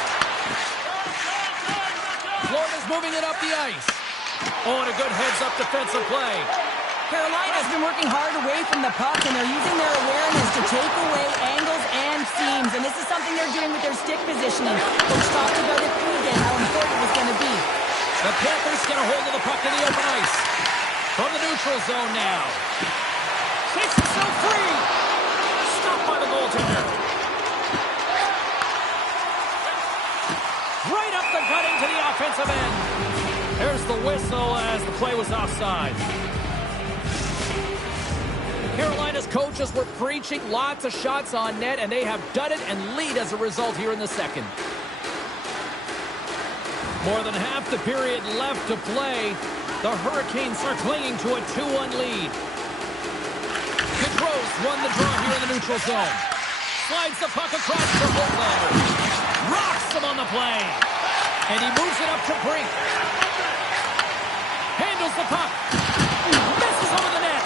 Florida's moving it up the ice. Oh, and a good heads-up defensive play. Carolina's been working hard away from the puck, and they're using their awareness to take away angles and seams. And this is something they're doing with their stick positioning. Coach talked about it again, how important it was going to be. The Panthers get a hold of the puck in the open ice. From the neutral zone now. Shakes himself free. Stopped by the goaltender. Right up the gut into the offensive end. There's the whistle as the play was offside. Carolina's coaches were preaching lots of shots on net, and they have done it and lead as a result here in the second. More than half the period left to play. The Hurricanes are clinging to a 2-1 lead. Gaudreau's won the draw here in the neutral zone. Slides the puck across to Hoaglander. Rocks him on the play. And he moves it up to Brink. Handles the puck. Misses over the net.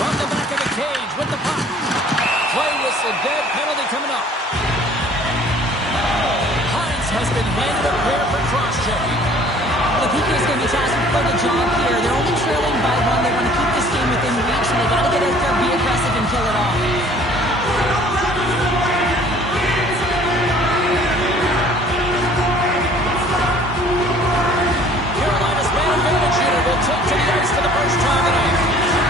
From the back of the cage with the puck. Play whistle dead. Penalty coming up. Hines has been handed a pair for cross-checking. The PK is going to be tasked with quite a job here. They're only trailing by one. They want to keep this game within reach, and they got to get out there, be aggressive, and kill it off. Carolina's man advantage unit will take to the ice for the first time tonight.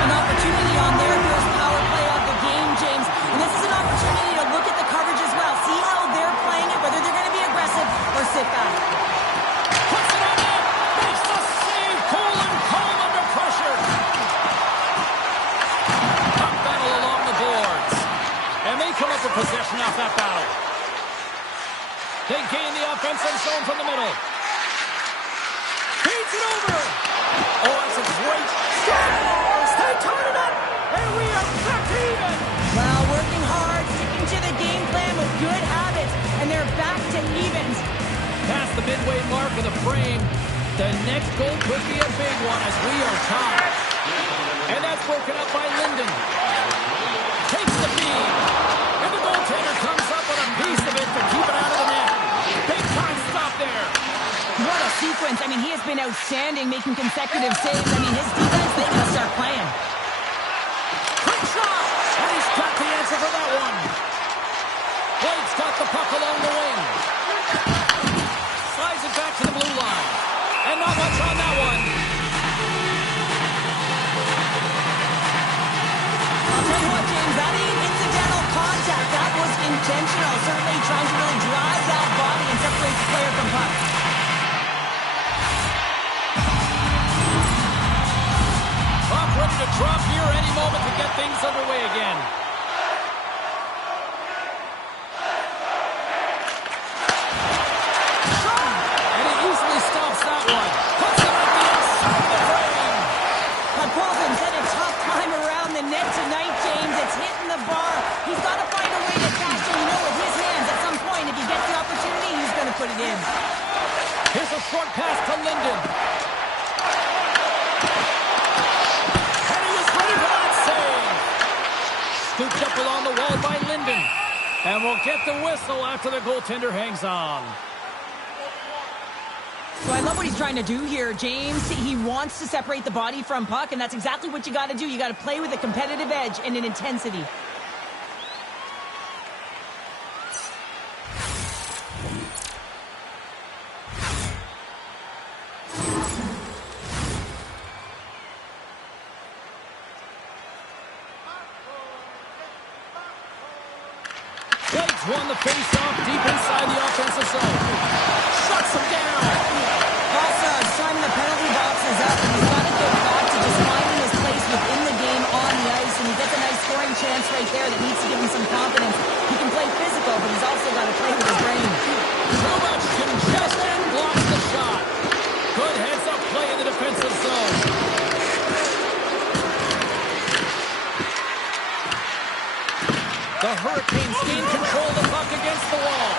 An opportunity on their first power play of the game, James. And this is an opportunity to look at the coverage as well. See how they're playing it, whether they're going to be aggressive or sit back. Puts it on net. Makes the save. Cool and calm under pressure. Puck battle along the boards. And they come up with possession off that battle. They gain the offensive zone from the middle. Feeds it over. Oh, that's a great scores. They turn it up. And we are back even. Well, working hard, sticking to the game plan with good habits, and they're back to evens. Past the midway mark of the frame. The next goal could be a big one as we are tied. And that's broken up by Linden. Takes the feed. And the goaltender comes up with a piece of it to keep it out of the net. Big time stop there. What a sequence. I mean, he has been outstanding, making consecutive saves. I mean, his defense, they got to start playing. Quick shot. And he's got the answer for that one. Blake's got the puck along the wing. Slides it back to the blue line. And not much on that one. I'll tell you what, James, that ain't incidental contact. That was intentional. Certainly trying to really drive that body and separate the player from puck. Puck ready to drop here any moment to get things underway again. And he easily stops that one. Puts it at the inside of the frame. Podkolzin's had a tough time around the net tonight, James. It's hitting the bar. He's got to find a way to cash in. You know, with his hands, at some point, if he gets the opportunity, he's going to put it in. Here's a short pass to Linden. And he is ready for that save. Scooped up along the wall by Linden. And we'll get the whistle after the goaltender hangs on. So I love what he's trying to do here, James. He wants to separate the body from puck, and that's exactly what you got to do. You got to play with a competitive edge and an intensity. Blake's won the face-off deep inside the offensive zone. Shuts him down. Balsard's timing the penalty box is up, and he's got to get back to just finding his place within the game on the ice, and he gets a nice scoring chance right there that needs to give him some confidence. He can play physical, but he's also got to play with his brain. Too much congestion blocks the shot. Good heads-up play in the defensive zone. The Hurricanes gain control of the puck against the wall.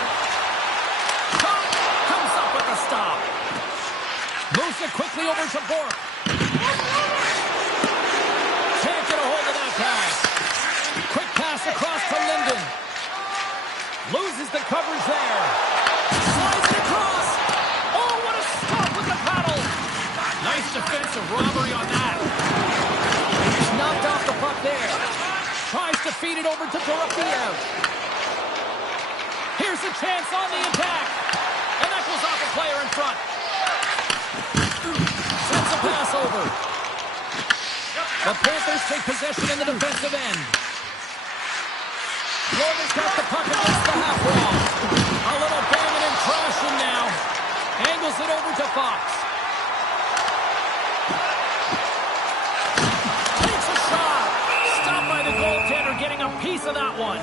Comes up with the stop. Moves it quickly over to Bork. feed it over to Dorothea. Here's a chance on the attack. And that goes off a player in front. Sends a pass over. The Panthers take possession in the defensive end. Florida's got the puck against the half wall. A little banging and crashing now. Angles it over to Fox. Takes a shot. Stopped by the goaltender, getting a piece of that one.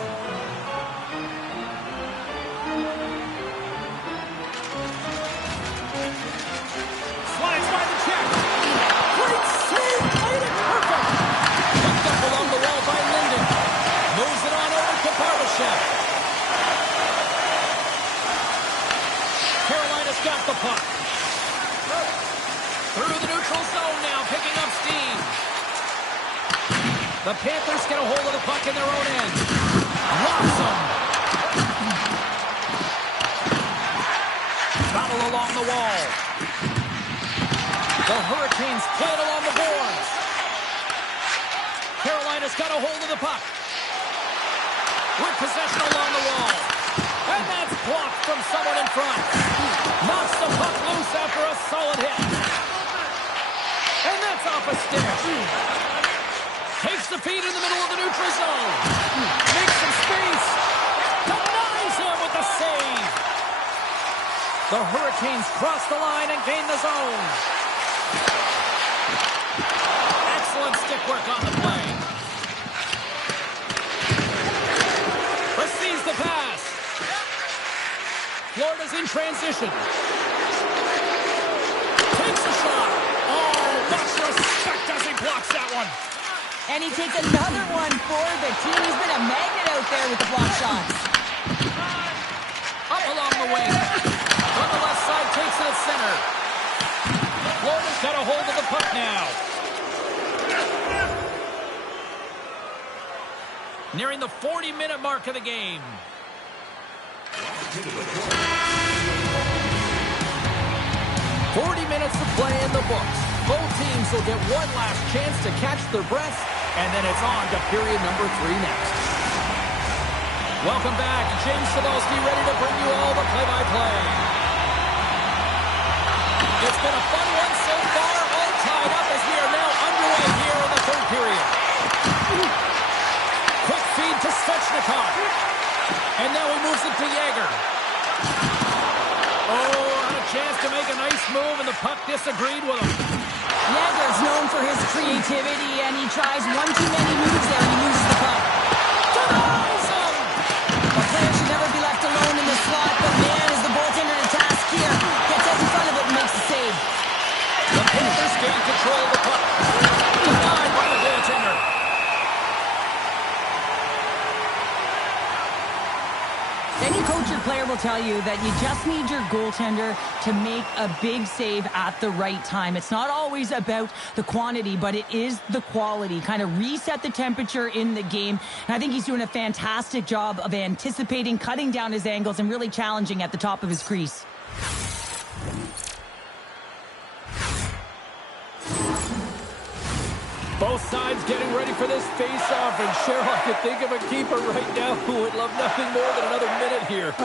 Slides by the check. Great save. Made it perfect. Picked up along the wall by Linden. Moves it on over to Barbashev. Carolina's got the puck. Through the neutral zone now, picking up steam. The Panthers get a hold of the puck in their own end. Locks them. Battle along the wall. The Hurricanes play it along the boards. Carolina's got a hold of the puck. With possession along the wall. And that's blocked from someone in front. Knocks the puck loose after a solid hit. And that's off a stick. Takes the feed in the middle of the neutral zone. Makes some space. Denies him with the save. The Hurricanes cross the line and gain the zone. Excellent stick work on the play. Receives the pass. Florida's in transition. Takes a shot. Oh, much respect as he blocks that one. And he takes another one for the team. He's been a magnet out there with the block shots. Up along the wing. On the left side, takes it at center. Florida's got a hold of the puck now. Nearing the 40-minute mark of the game. 40 minutes to play in the books. Both teams will get one last chance to catch their breaths, and then it's on to period number 3 next. Welcome back. James Cebulski ready to bring you all the play-by-play. It's been a fun one so far, all tied up as we are now underway here in the third period. Quick feed to Svechnikov. And now he moves it to Yager. Oh, had a chance to make a nice move, and the puck disagreed with him. Yager's known for his creativity, and he tries one too many moves there, and he loses the puck. Denies him! The player should never be left alone in the slot, but man, is the goaltender to task here. Gets out in front of it and makes the save. The Panthers gain control of the puck. Denied by the goaltender. Any coach or player will tell you that you just need your goaltender to make a big save at the right time. It's not always about the quantity, but it is the quality. Kind of reset the temperature in the game. And I think he's doing a fantastic job of anticipating, cutting down his angles, and really challenging at the top of his crease. Both sides getting ready for this face-off, and Cheryl, I could think of a keeper right now who would love nothing more than another minute here.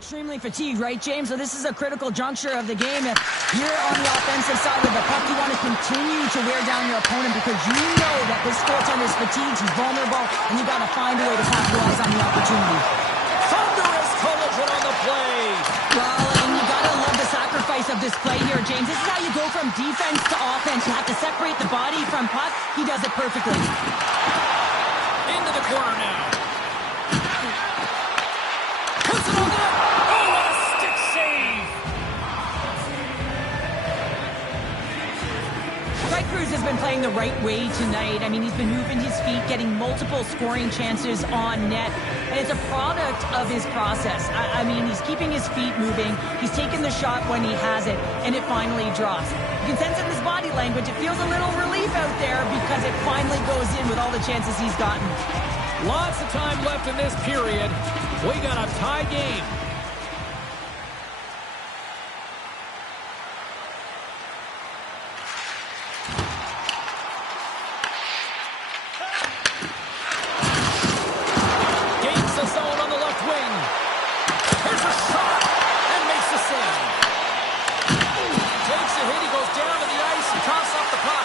Extremely fatigued, right, James? So this is a critical juncture of the game. If you're on the offensive side of the puck, you want to continue to wear down your opponent because you know that this goaltender is fatigued, he's vulnerable, and you got to find a way to capitalize on the opportunity. Thunderous collision on the play. Well, and you got to love the sacrifice of this play here, James. This is how you go from defense to offense. You have to separate the body from puck. He does it perfectly. Into the corner now. Puts it on the net. Oh, what a stick save. Ty Cruz has been playing the right way tonight. I mean, he's been moving his feet, getting multiple scoring chances on net. And it's a product of his process. I mean, he's keeping his feet moving. He's taking the shot when he has it, and it finally drops. You can sense in his body language, it feels a little relief out there because it finally goes in with all the chances he's gotten. Lots of time left in this period. We got a tie game. Gains the zone on the left wing. Here's a shot and makes the save. Takes a hit. He goes down to the ice and tosses up the puck.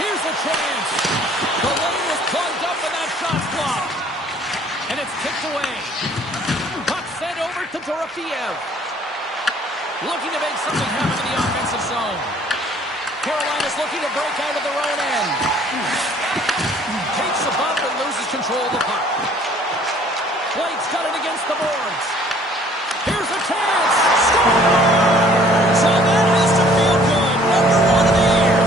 Here's a chance. The lane was plugged up and that shot's blocked. And it's kicked away. Puck sent over to Dorofeev. Looking to make something happen in the offensive zone. Carolina's looking to break out of their own end. Takes a bump and loses control of the puck. Blake's got it against the boards. Here's a chance. Score! So that has to feel good. Number one of the year.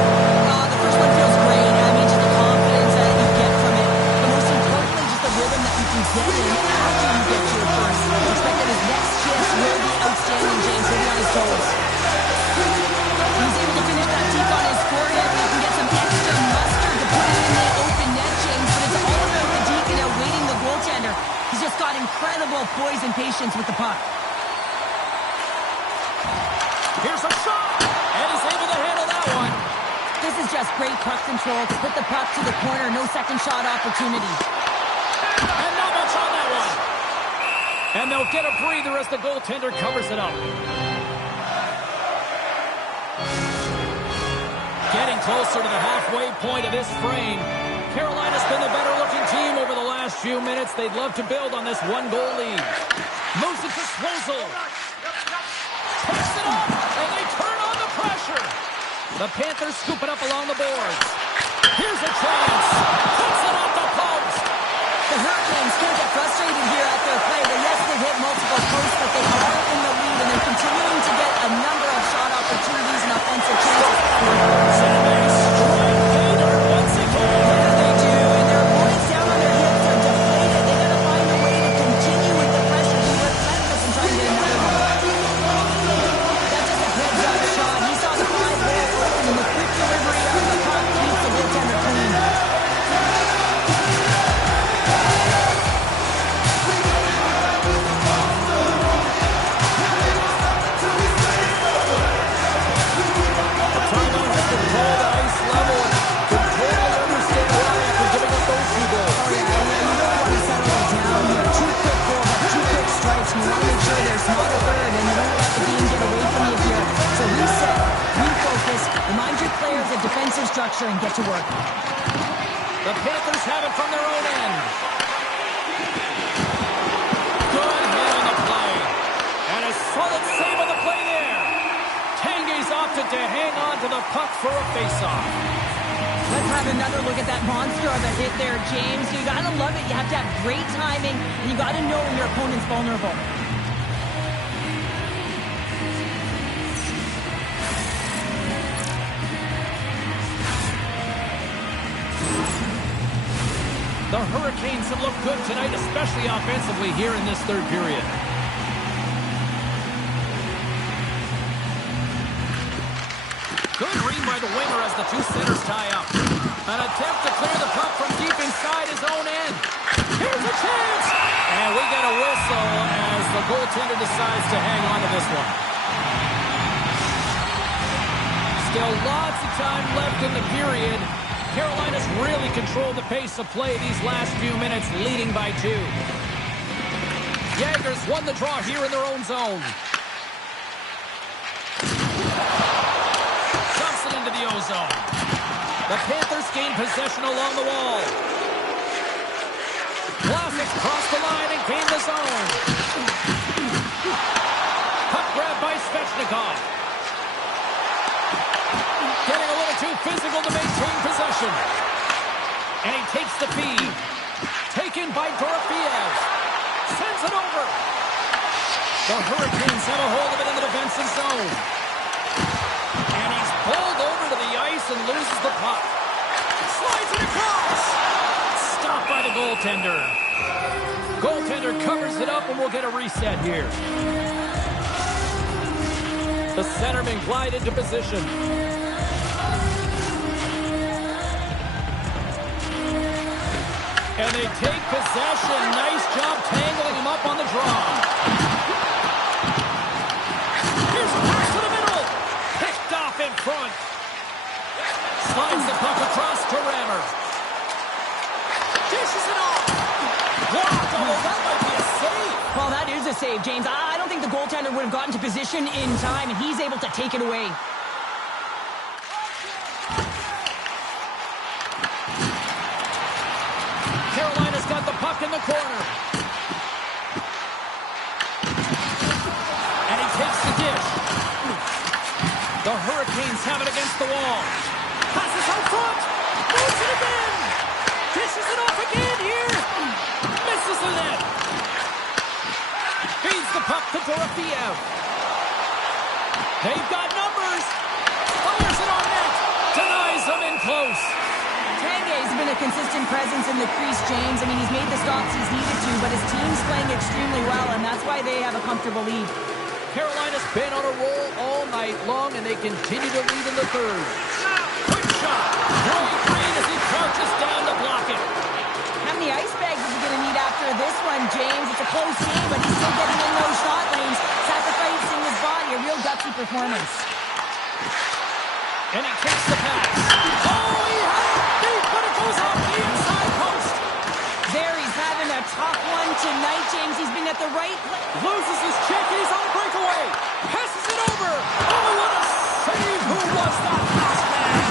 The first one feels great. I mean, just the confidence that you get from it. But most importantly, just the rhythm that you can get in after you get your first. Expect that his next shifts will be outstanding, James. He'll be on his toes. He's able to finish that deep on his forehead. He can get some extra mustard to put it in the open net, James. But it's all about the deep and outweighting the goaltender. He's just got incredible poise and patience with the puck. Here's a shot. And he's able to handle that one. This is just great puck control to put the puck to the corner. No second shot opportunity. And not much on that one. And they'll get a breather as the goaltender covers it up. Getting closer to the halfway point of this frame. Carolina's been the better-looking team over the last few minutes. They'd love to build on this one-goal lead. Moves it to Swozel. Takes it up, and they turn on the pressure. The Panthers scoop it up along the boards. Here's a chance. Puts it off the post. The Hurricanes can't get frustrated here at their play. Yes, they've hit multiple posts, but they are in the lead, and they're continuing to get a number of shot opportunities and offensive chances. They strike pay dirt once again. Yeah, they do, and their opponents down on their hips are deflated. They got to find a way to continue with the pressure, be relentless and try to get another one. That's just a heads-up shot. He saw the 5-hole open, and the quick delivery of the puck keeps the goaltender clean. You want to make sure there's not a third, and you don't let the game get away from you here. So reset, refocus, remind your players of defensive structure, and get to work. The Panthers have it from their own end. Good hit on the play. And a solid save on the play there. Tanguay's opted to hang on to the puck for a faceoff. Let's have another look at that monster of a hit there, James. You got to love it. You have to have great timing, and you got to know when your opponent's vulnerable. The Hurricanes have looked good tonight, especially offensively here in this third period. Good read by the winger as the two centers tie up. An attempt to clear the puck from deep inside his own end. Here's a chance! And we get a whistle as the goaltender decides to hang on to this one. Still lots of time left in the period. Carolina's really controlled the pace of play these last few minutes, leading by 2. Jaegers won the draw here in their own zone. Dumps it into the O-zone. The Panthers gain possession along the wall. Vlasic crossed the line and gained the zone. Puck grab by Svechnikov. Getting a little too physical to maintain possession. And he takes the feed. Taken by Dorofeev. Sends it over. The Hurricanes have a hold of it in the defensive zone. And he's pulled over to the ice and loses the puck. Slides it across. Stopped by the goaltender. Goaltender covers it up and we'll get a reset here. The centerman glide into position. And they take possession. Nice job tangling him up on the draw. Here's a pass to the middle. Picked off in front. Slides the puck across to Rammer. Dishes it off. Blocked. Oh, that might be a save. Well, that is a save, James. I don't think the goaltender would have gotten to position in time, and he's able to take it away. Carolina's got the puck in the corner. And he takes the dish. The Hurricanes have it against the wall. Passes out front. Moves it again. Dishes it off again here. Misses the net. Feeds the puck to Dorofeev. They've got numbers. Fires it on net. Denies them in close. Tanguay's been a consistent presence in the crease, James. I mean, he's made the stops he's needed to, but his team's playing extremely well, and that's why they have a comfortable lead. Carolina's been on a roll all night long, and they continue to lead in the third. Quick shot. Roy Green as he crouches down to block it. How many ice bags is he going to need after this one, James? It's a close game, but he's still getting in those shot lanes, sacrificing his body. A real gutsy performance. And he takes the pass. Oh, he had it deep, but it goes off the inside post. There, he's having a tough one tonight, James. He's been at the right place. Loses his check, and he's on a breakaway. Passes it over. Oh, what a save. Who was that last man?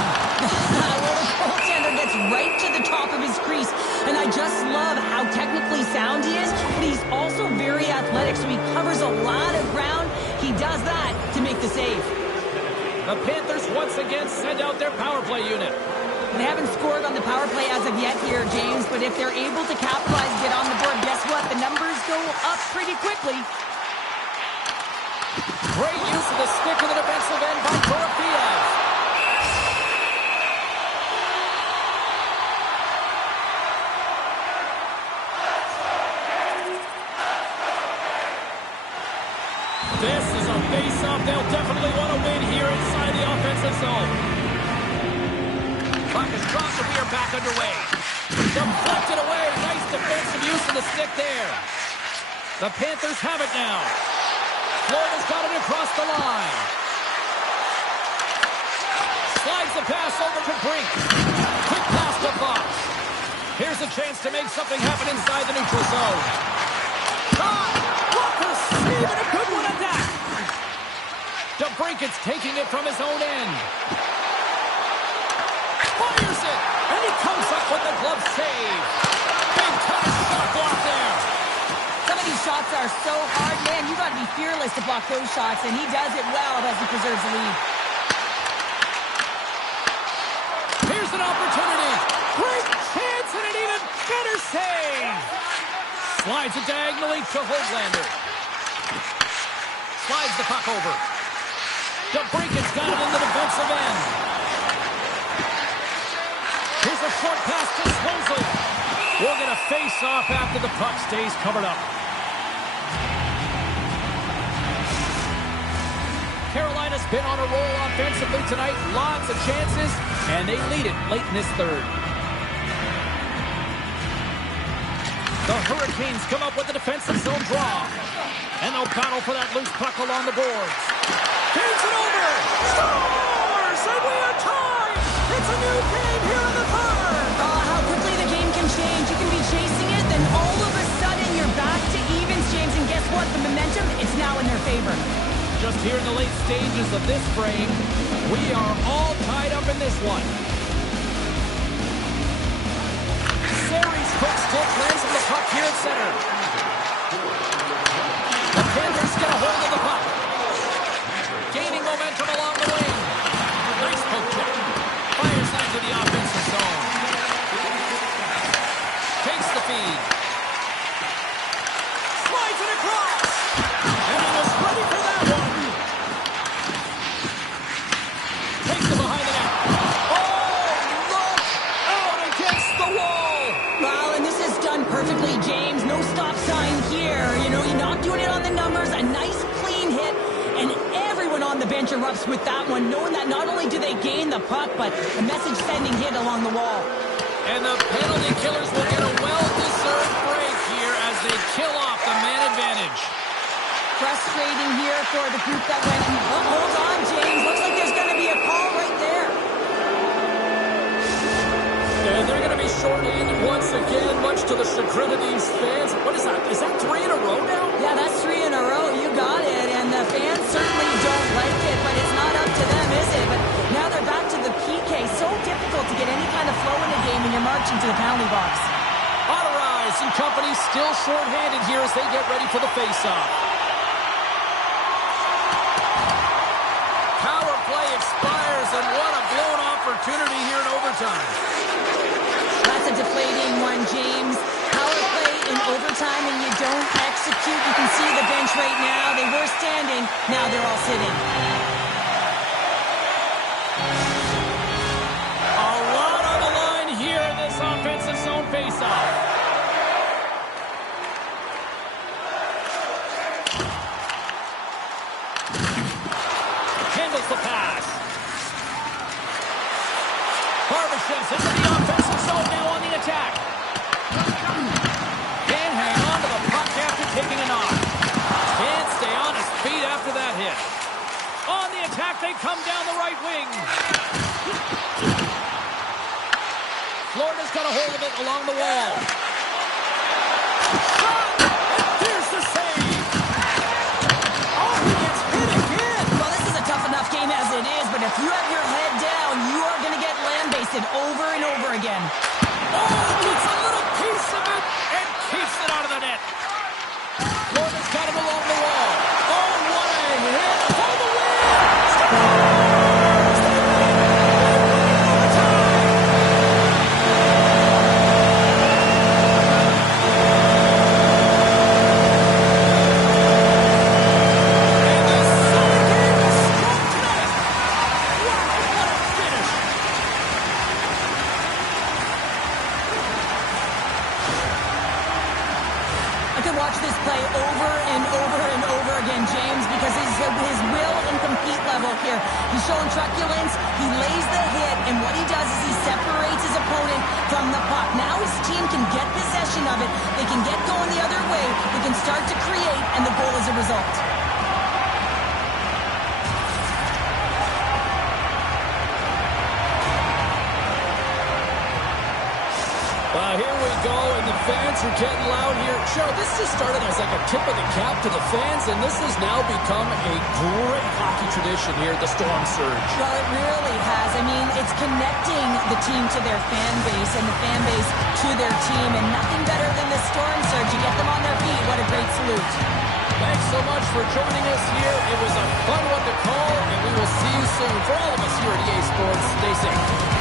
Well, the goaltender gets right to the top of his crease, and I just love how technically sound he is, but he's also very athletic, so he covers a lot of ground. He does that to make the save. The Panthers once again send out their power play unit. They haven't scored on the power play as of yet here, James, but if they're able to capitalize and get on the board, guess what? The numbers go up pretty quickly. Great use of the stick in the defensive end by Dorofeev. This is a face-off they'll definitely want to win here inside the offensive zone. Puck is dropped and we are back underway. Deflected away. Nice defensive use of the stick there. The Panthers have it now. Florida's got it across the line. Slides the pass over to Brink. Quick pass to Fox. Here's a chance to make something happen inside the neutral zone. Walker saving a good one at that. DeBrinket's taking it from his own end. Fires it, and he comes up with the glove save. Big time shot block there. Some of these shots are so hard, man. You got to be fearless to block those shots, and he does it well as he preserves the lead. Here's an opportunity. Great chance and an even better save. Slides it diagonally to Hoglander. Slides the puck over. DeBrinket's got it in the defensive end. Here's a short pass to Swinzel. We'll get a face-off after the puck stays covered up. Carolina's been on a roll offensively tonight. Lots of chances, and they lead it late in this third. The Hurricanes come up with a defensive zone draw. And they'll battle for that loose puck along the boards. Feeds it over. Scores! And we are tied! It's a new game here in the third. Oh, how quickly the game can change. You can be chasing it, then all of a sudden you're back to evens, James, and just here in the late stages of this frame. We are all tied up in this one. Series quick stick lands on the puck here at center. The Panthers get a hold of the puck. Gaining momentum along the wing. Nice poke check. Fires that to the offensive zone. Takes the feed. Slides it across. And he was ready for that one. Takes it behind the net. Oh, look out against the wall. Well, and this is done perfectly, James. No stop sign here. You know, you're not doing it on the numbers. A nice, clean hit. And everyone on the bench erupts with that one, knowing that not only do they gain the puck, but a message-sending hit along the wall. And the penalty killers will get a well-deserved break here as they kill off the man advantage. Frustrating here for the group that went. Oh, hold on, James. Looks like there's going to be a call right there. And they're going to be shorthanded once again, much to the chagrin of these fans. What is that? Is that 3 in a row now? Yeah, that's 3 in a row. You got it. And the fans certainly don't like it, but it's not up to them, is it? But now they're back to the PK. So difficult to get any kind of flow in the game when you're marching to the penalty box. Otterize and company still shorthanded here as they get ready for the face-off. Power play expires, and what a blown opportunity here in overtime. That's a deflating one, James. Power play in overtime and you don't execute. You can see the bench right now. They were standing. Now they're all sitting. A lot on the line here in this offensive zone faceoff. Handles the pass. Barbashev's into the offensive zone now on the attack. Can't hang on to the puck after taking a knock. Can't stay on his feet after that hit. On the attack, they come down the right wing. Florida's got a hold of it along the wall. Shot! And here's the save. Oh, he gets hit again. Well, this is a tough enough game as it is, but if you have your head down, you are going to get land-basted over and over again. Oh, gets a little piece of it and keeps it out of the net. Florida's got him along the wall. Oh, what a hit for the win! He's showing truculence. He lays the hit, and what he does is he separates his opponent from the puck. Now his team can get possession of it. They can get going the other way. They can start to create, and the goal is a result. Here we go, and the fans are getting loud here. Cheryl, this just started as like a tip of the cap to the fans, and this has now become a great hockey tradition here at the Storm Surge. Well, it really has. I mean, it's connecting the team to their fan base and the fan base to their team, and nothing better than the Storm Surge. You get them on their feet. What a great salute. Thanks so much for joining us here. It was a fun one to call, and we will see you soon. For all of us here at EA Sports, stay safe.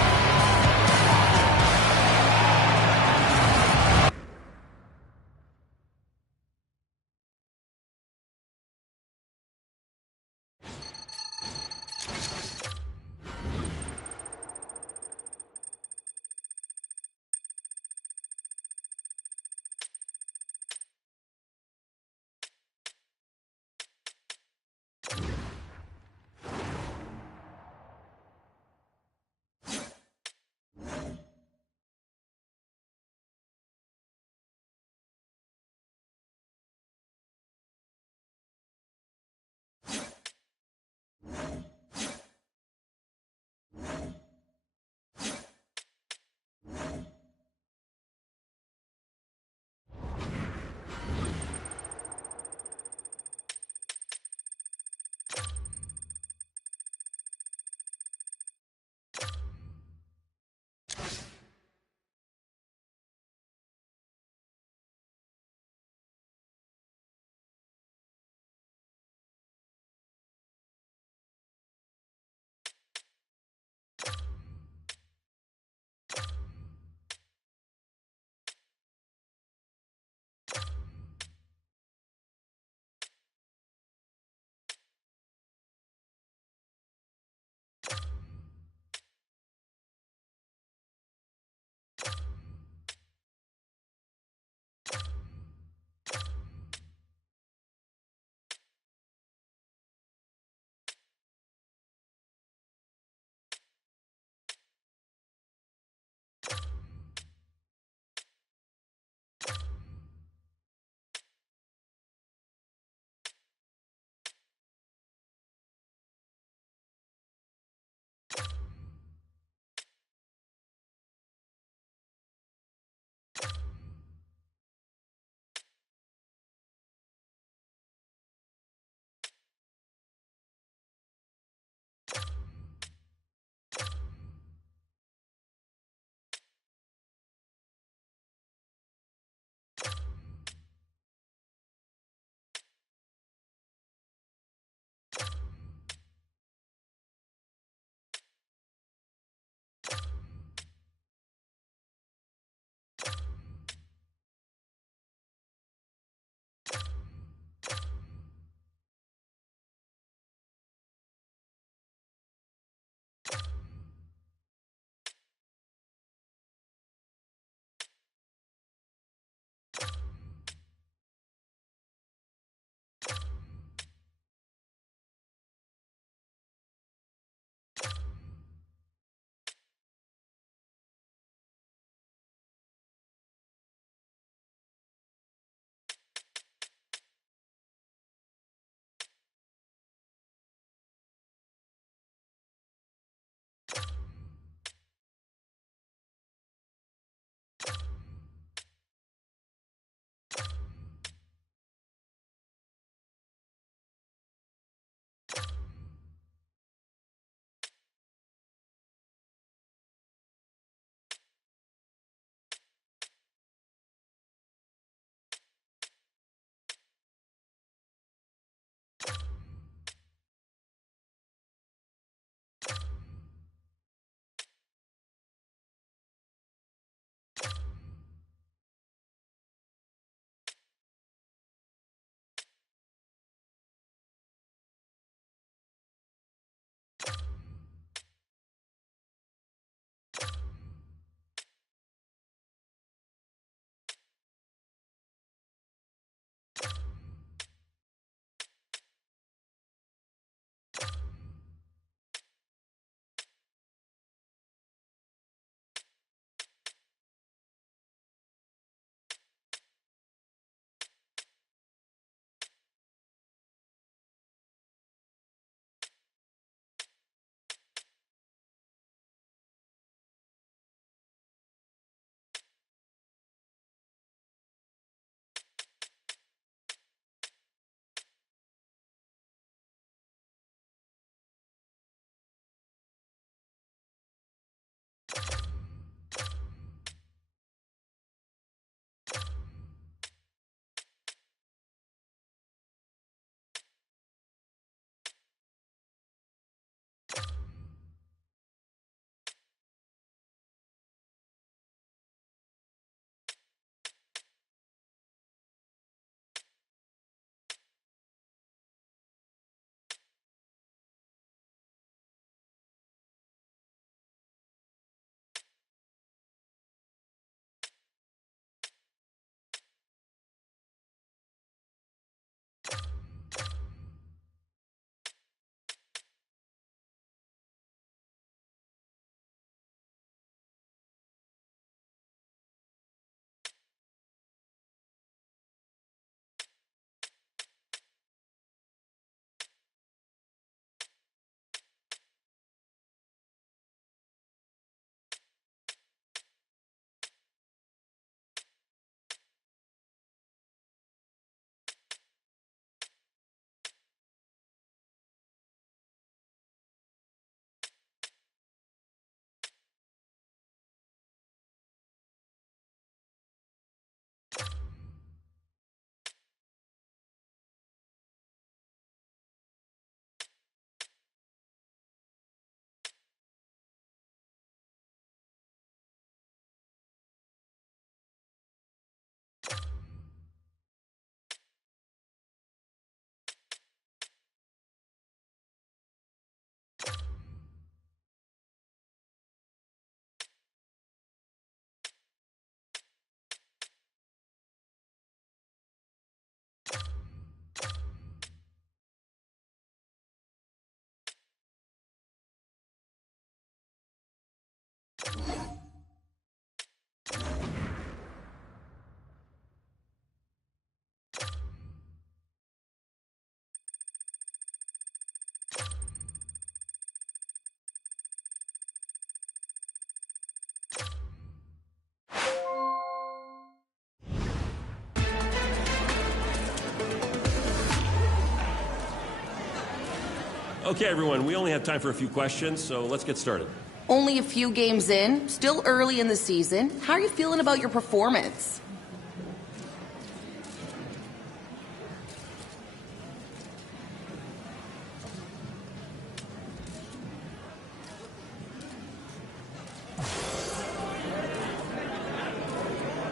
Okay, everyone, we only have time for a few questions, so let's get started. Only a few games in, still early in the season. How are you feeling about your performance?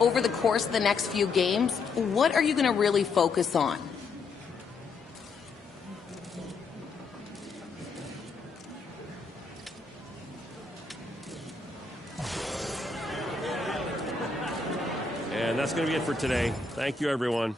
Over the course of the next few games, what are you going to really focus on? And that's going to be it for today. Thank you, everyone.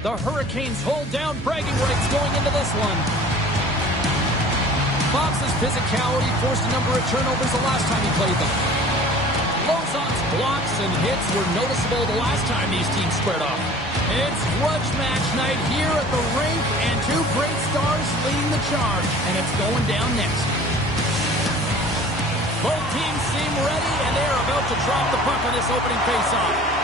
The Hurricanes hold down bragging rights going into this one. Fox's physicality forced a number of turnovers the last time he played them. Lauzon's blocks and hits were noticeable the last time these teams squared off. It's grudge match night here at the rink, and two great stars leading the charge, and it's going down next. Both teams seem ready, and they're about to drop the puck on this opening faceoff.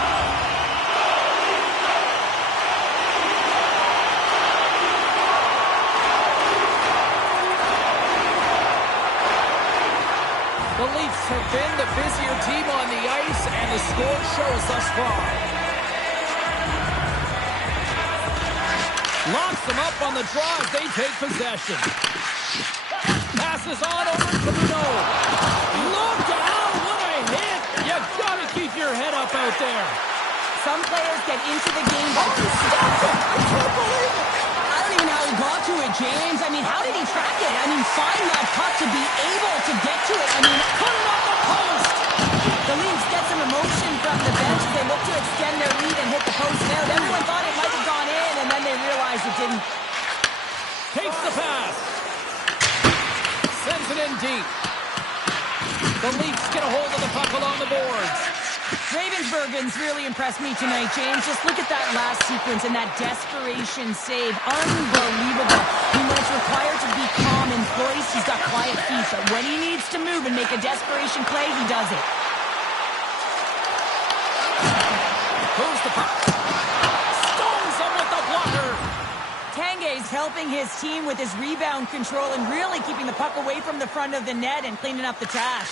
The Leafs have been the busier team on the ice, and the score shows thus far. Locks them up on the draw as they take possession. Passes on over to Bruno. Look out, what a hit! You gotta keep your head up out there. Some players get into the game by I can't believe it. I don't even know how he got to it, James. I mean, how did he track it? I mean, find that puck to be able to get to it. I mean, put it on the post. The Leafs get some emotion from the bench as they look to extend their lead and hit the post out. Everyone thought it might have gone in, and then they realized it didn't. Takes the pass. Sends it in deep. The Leafs get a hold of the puck along the boards. Ravensburgen's really impressed me tonight, James. Just look at that last sequence and that desperation save. Unbelievable. I mean, when it's required to be calm and poised, he's got quiet feet. But when he needs to move and make a desperation play, he does it. Who's the puck? Stones him with the blocker. Tanguay's helping his team with his rebound control and really keeping the puck away from the front of the net and cleaning up the trash.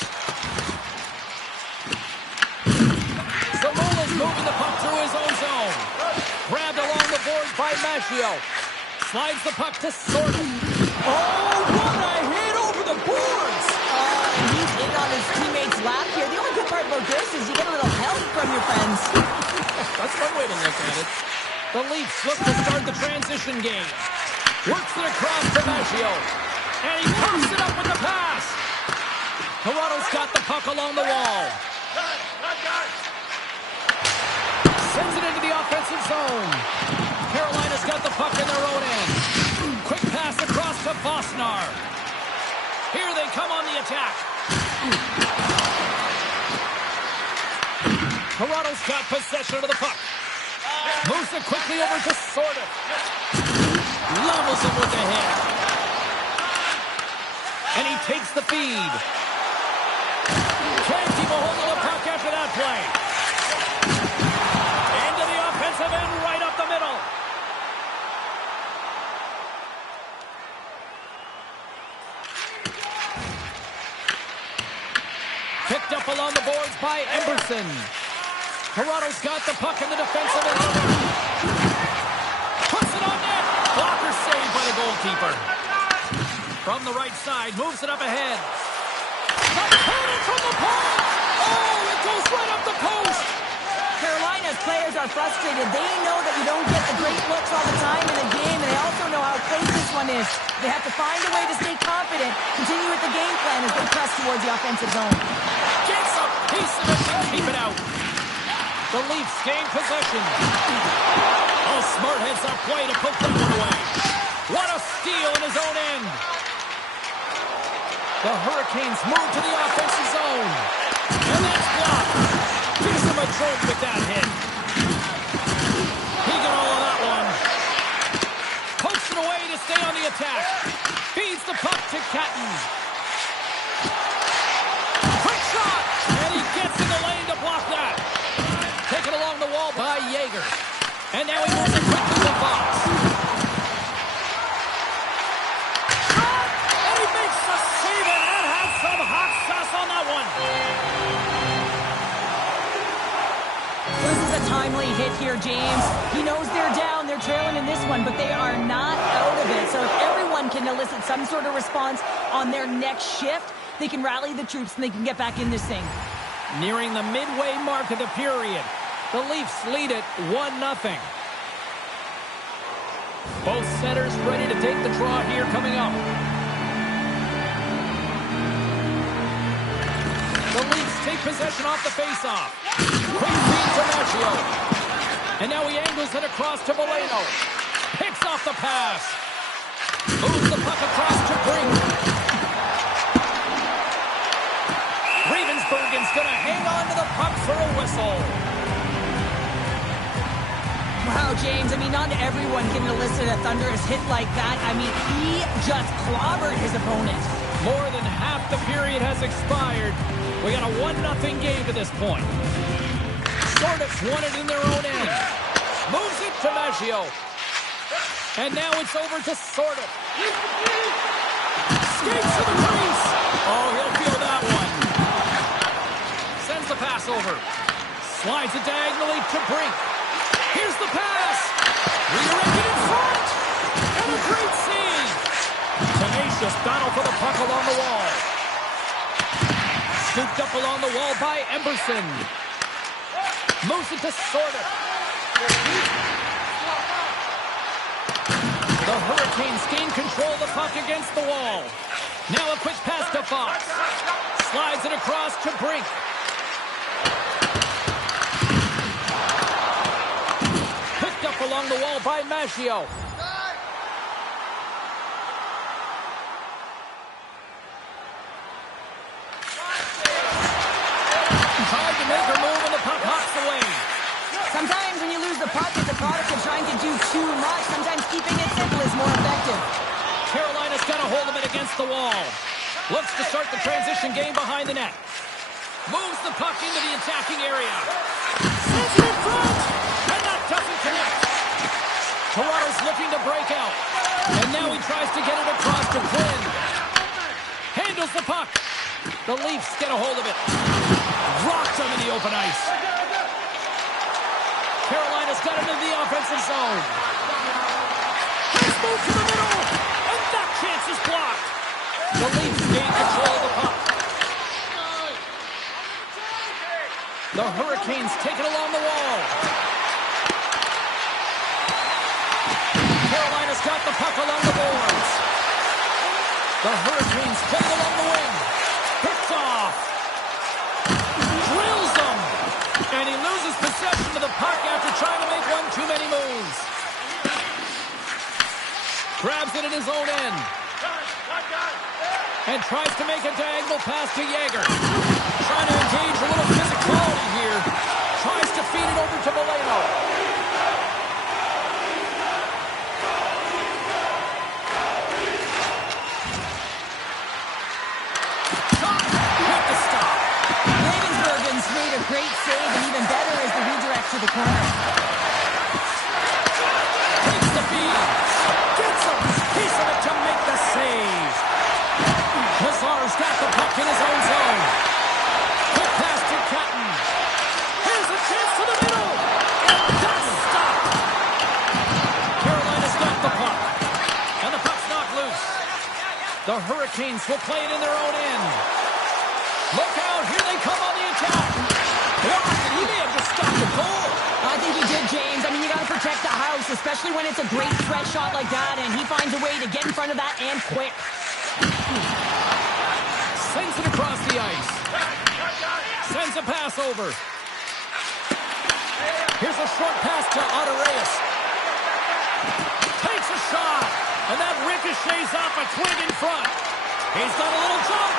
Samola's moving the puck through his own zone. Grabbed along the boards by Maggio. Slides the puck to Sordo. Oh, what a hit over the boards! He's in on his teammate's lap here. The only good part about this is you get a little help from your friends. That's one way to look at it. The Leafs look to start the transition game. Works it across to Maggio. And he pops it up with the pass. Toronto's got the puck along the wall. Sends it into the offensive zone. Carolina's got the puck in their own end. Quick pass across to Bosnar. Here they come on the attack. Toronto's got possession of the puck. Moves it quickly over to Sordo. Levels him with the hit. And he takes the feed. Can't keep a hold of the puck after that play. Into the offensive end, right up the middle. Picked up along the boards by Emberson. Toronto's got the puck in the defensive end. Puts it on net. Blocker saved by the goalkeeper. From the right side, moves it up ahead. Coming from the point. Oh, it goes right up the post. Carolina's players are frustrated. They know that you don't get the great looks all the time in the game, and they also know how close this one is. They have to find a way to stay confident, continue with the game plan as they press towards the offensive zone. Gets a piece of it and keep it out. The Leafs gain possession. Oh, smart heads-up play to put that one away. What a steal in his own end. The Hurricanes move to the offensive zone. And that's blocked. Gives him a jolt with that hit. He got all of that one. Pokes it away to stay on the attack. Feeds the puck to Catton. Quick shot. And he gets in the lane to block that. Taken along the wall by Yeager. And now he moves it quickly to Fox. And he makes the save, and that has some hot sauce on that one. This is a timely hit here, James. He knows they're down, they're trailing in this one, but they are not out of it. So if everyone can elicit some sort of response on their next shift, they can rally the troops and they can get back in this thing. Nearing the midway mark of the period, the Leafs lead it 1-0. Both setters ready to take the draw here coming up. The Leafs take possession off the faceoff. Quick feed to Maggio. And now he angles it across to Valeno. Picks off the pass. Moves the puck across to Brink. Ravensburgen's going to hang on to the puck for a whistle. Wow, James, I mean, not everyone can elicit a thunderous hit like that. I mean, he just clobbered his opponent. More than half the period has expired. We got a 1-0 game to this point. Sordif's won it in their own end. Moves it to Maggio. And now it's over to Sordif. Skates to the crease. Oh, he'll feel that one. Sends the pass over. Slides it diagonally to Brink. Here's the pass. Redirected in front. And a great save. Tenacious battle for the puck along the wall. Scooped up along the wall by Emberson. Moves it to Sordif. The Hurricanes gain control of the puck against the wall. Now a quick pass to Fox. Slides it across to Brink. Picked up along the wall by Maggio. Tried to make her move and the puck hops away. Sometimes when you lose the puck, it's a product of trying to do too much. Sometimes keeping it simple is more effective. Carolina's got a hold of it against the wall. Looks to start the transition game behind the net. Moves the puck into the attacking area. Sends it in front. And that doesn't connect. Toronto's looking to break out. And now he tries to get it across to Quinn. Handles the puck. The Leafs get a hold of it. Rocks him in the open ice. Carolina's got it into the offensive zone. Nice move to the middle. And that chance is blocked. The Leafs gain control of the puck. The Hurricanes take it along the wall. Carolina's got the puck along the boards. The Hurricanes play it along the wing. Picked off. Drills them. And he loses possession of the puck after trying to make one too many moves. Grabs it in his own end. And tries to make a diagonal pass to Yeager. Trying to engage a little physicality here. Tries to feed it over to Valeno. With the stop. Great save, and even better is the redirect to the corner. Takes the feed. Gets a piece of it to make the save. Lazar's got the puck in his own zone. Quick pass to Catton. Here's a chance to the middle. And that's stopped. Carolina's got the puck. And the puck's knocked loose. The Hurricanes will play it in their own end. Look out. Here they come on the attack. Blocked, and he may have just stopped the goal. I think he did, James. I mean, you got to protect the house, especially when it's a great threat shot like that, and he finds a way to get in front of that and quick. Sends it across the ice. Sends a pass over. Here's a short pass to lot.our. Takes a shot. And that ricochets off a twig in front. He's got a little jump.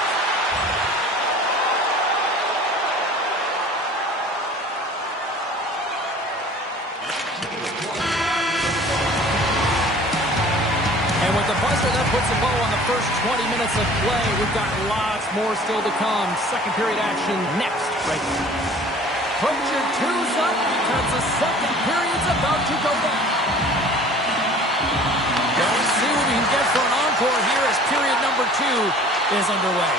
And with the buzzer, that puts a bow on the first 20 minutes of play. We've got lots more still to come. Second period action next, right here. Put your twos up because the second period's about to go down. Let's see what we can get for an encore here as period number 2 is underway.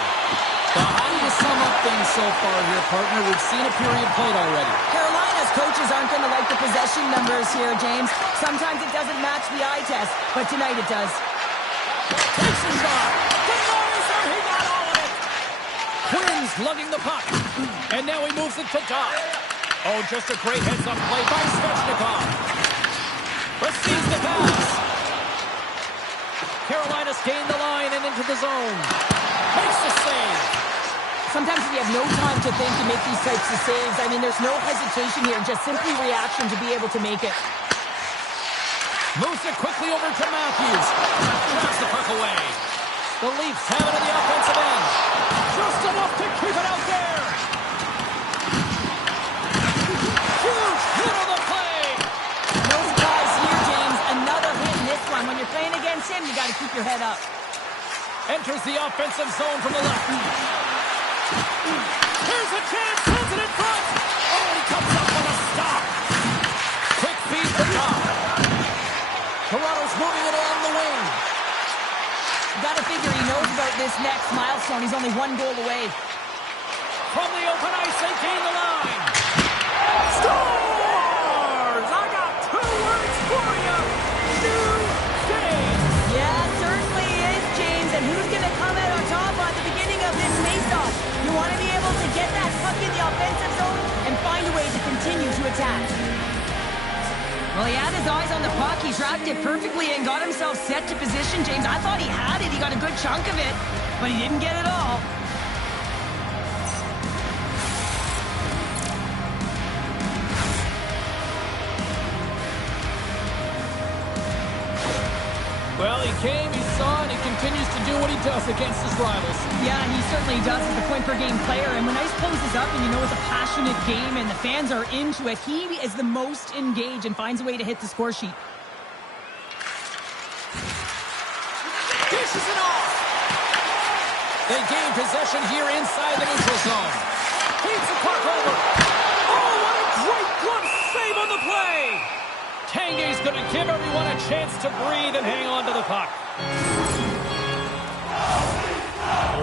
Now, how do you sum up things so far here, partner? We've seen a period played already. Carolina's coaches aren't going to like the possession numbers here, James. Sometimes it doesn't match the eye test, but tonight it does. Takes a shot. Denies her. He got all of it. Quinn's lugging the puck. And now he moves it to Dot. Oh, just a great heads-up play by Svechnikov. Receives the pass. Carolina's gained the line and into the zone. Makes the save. Sometimes we have no time to think to make these types of saves. I mean, there's no hesitation here, just simply reaction to be able to make it. Moves it quickly over to Matthews. Grabs the puck away. The Leafs have it on the offensive end. Just enough to keep it out there. Huge hit on the play. No surprise here, James. Another hit in this one. When you're playing against him, you got to keep your head up. Enters the offensive zone from the left. Here's a chance. Sends it in front. Oh, he comes up with a stop. Quick feed to Dot. Toronto's moving it along the wing. You got to figure he knows about this next milestone. He's only 1 goal away. From the open ice, they gain the line. Scores! I got 2 words for you. New day. Yeah, it certainly is, James. And who's going to come out on top at the beginning of this faceoff? You want to be able to get that puck in the offensive zone and find a way to continue to attack. Well, he had his eyes on the puck. He tracked it perfectly and got himself set to position, James. I thought he had it. He got a good chunk of it, but he didn't get it all. Well, he came, he saw, and he continues to do what he does against his rivals. Yeah, he certainly does as a point-per-game player. And when ice closes up and you know it's a passionate game and the fans are into it, he is the most engaged and finds a way to hit the score sheet. Dishes it off. They gain possession here inside the neutral zone. Feeds the puck over. Oh, what a great glove save on the play. Tanguay's going to give everyone a chance to breathe and hang on to the puck.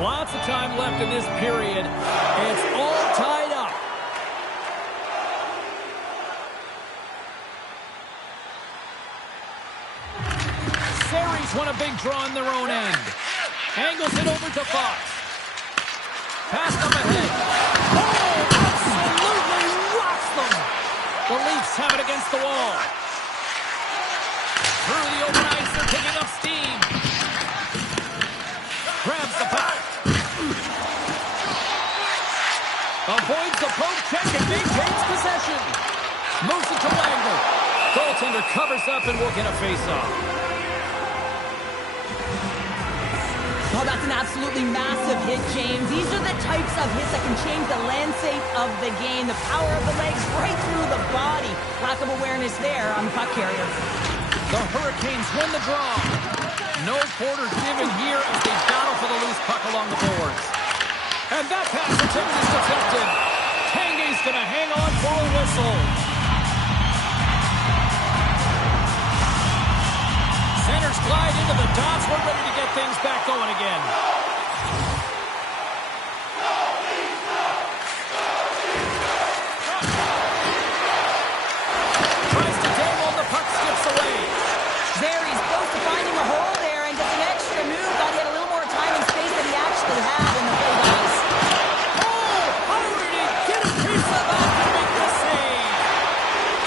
Lots of time left in this period. It's all tied up. Series won a big draw on their own end. Angles it over to Fox. Pass up ahead. Oh, absolutely rocks them. The Leafs have it against the wall. Through the open ice, they're picking up steam. Grabs the puck. Avoids the poke check and maintains possession. Moves it to Wagner. Goaltender covers up and will get a face-off. Oh, that's an absolutely massive hit, James. These are the types of hits that can change the landscape of the game. The power of the legs right through the body. Lack of awareness there on the puck carrier. The Hurricanes win the draw. No quarter given here as they battle for the loose puck along the boards. And that pass attempt is deflected. Tanguay's going to hang on for a whistle. Centers glide into the dots. We're ready to get things back going again. Tries to dangle, the puck skips away. Very close to finding a hole there, and just an extra move. Thought he had a little more time and space than he actually had in the play guys. Oh, how did he get a piece of that to make the save?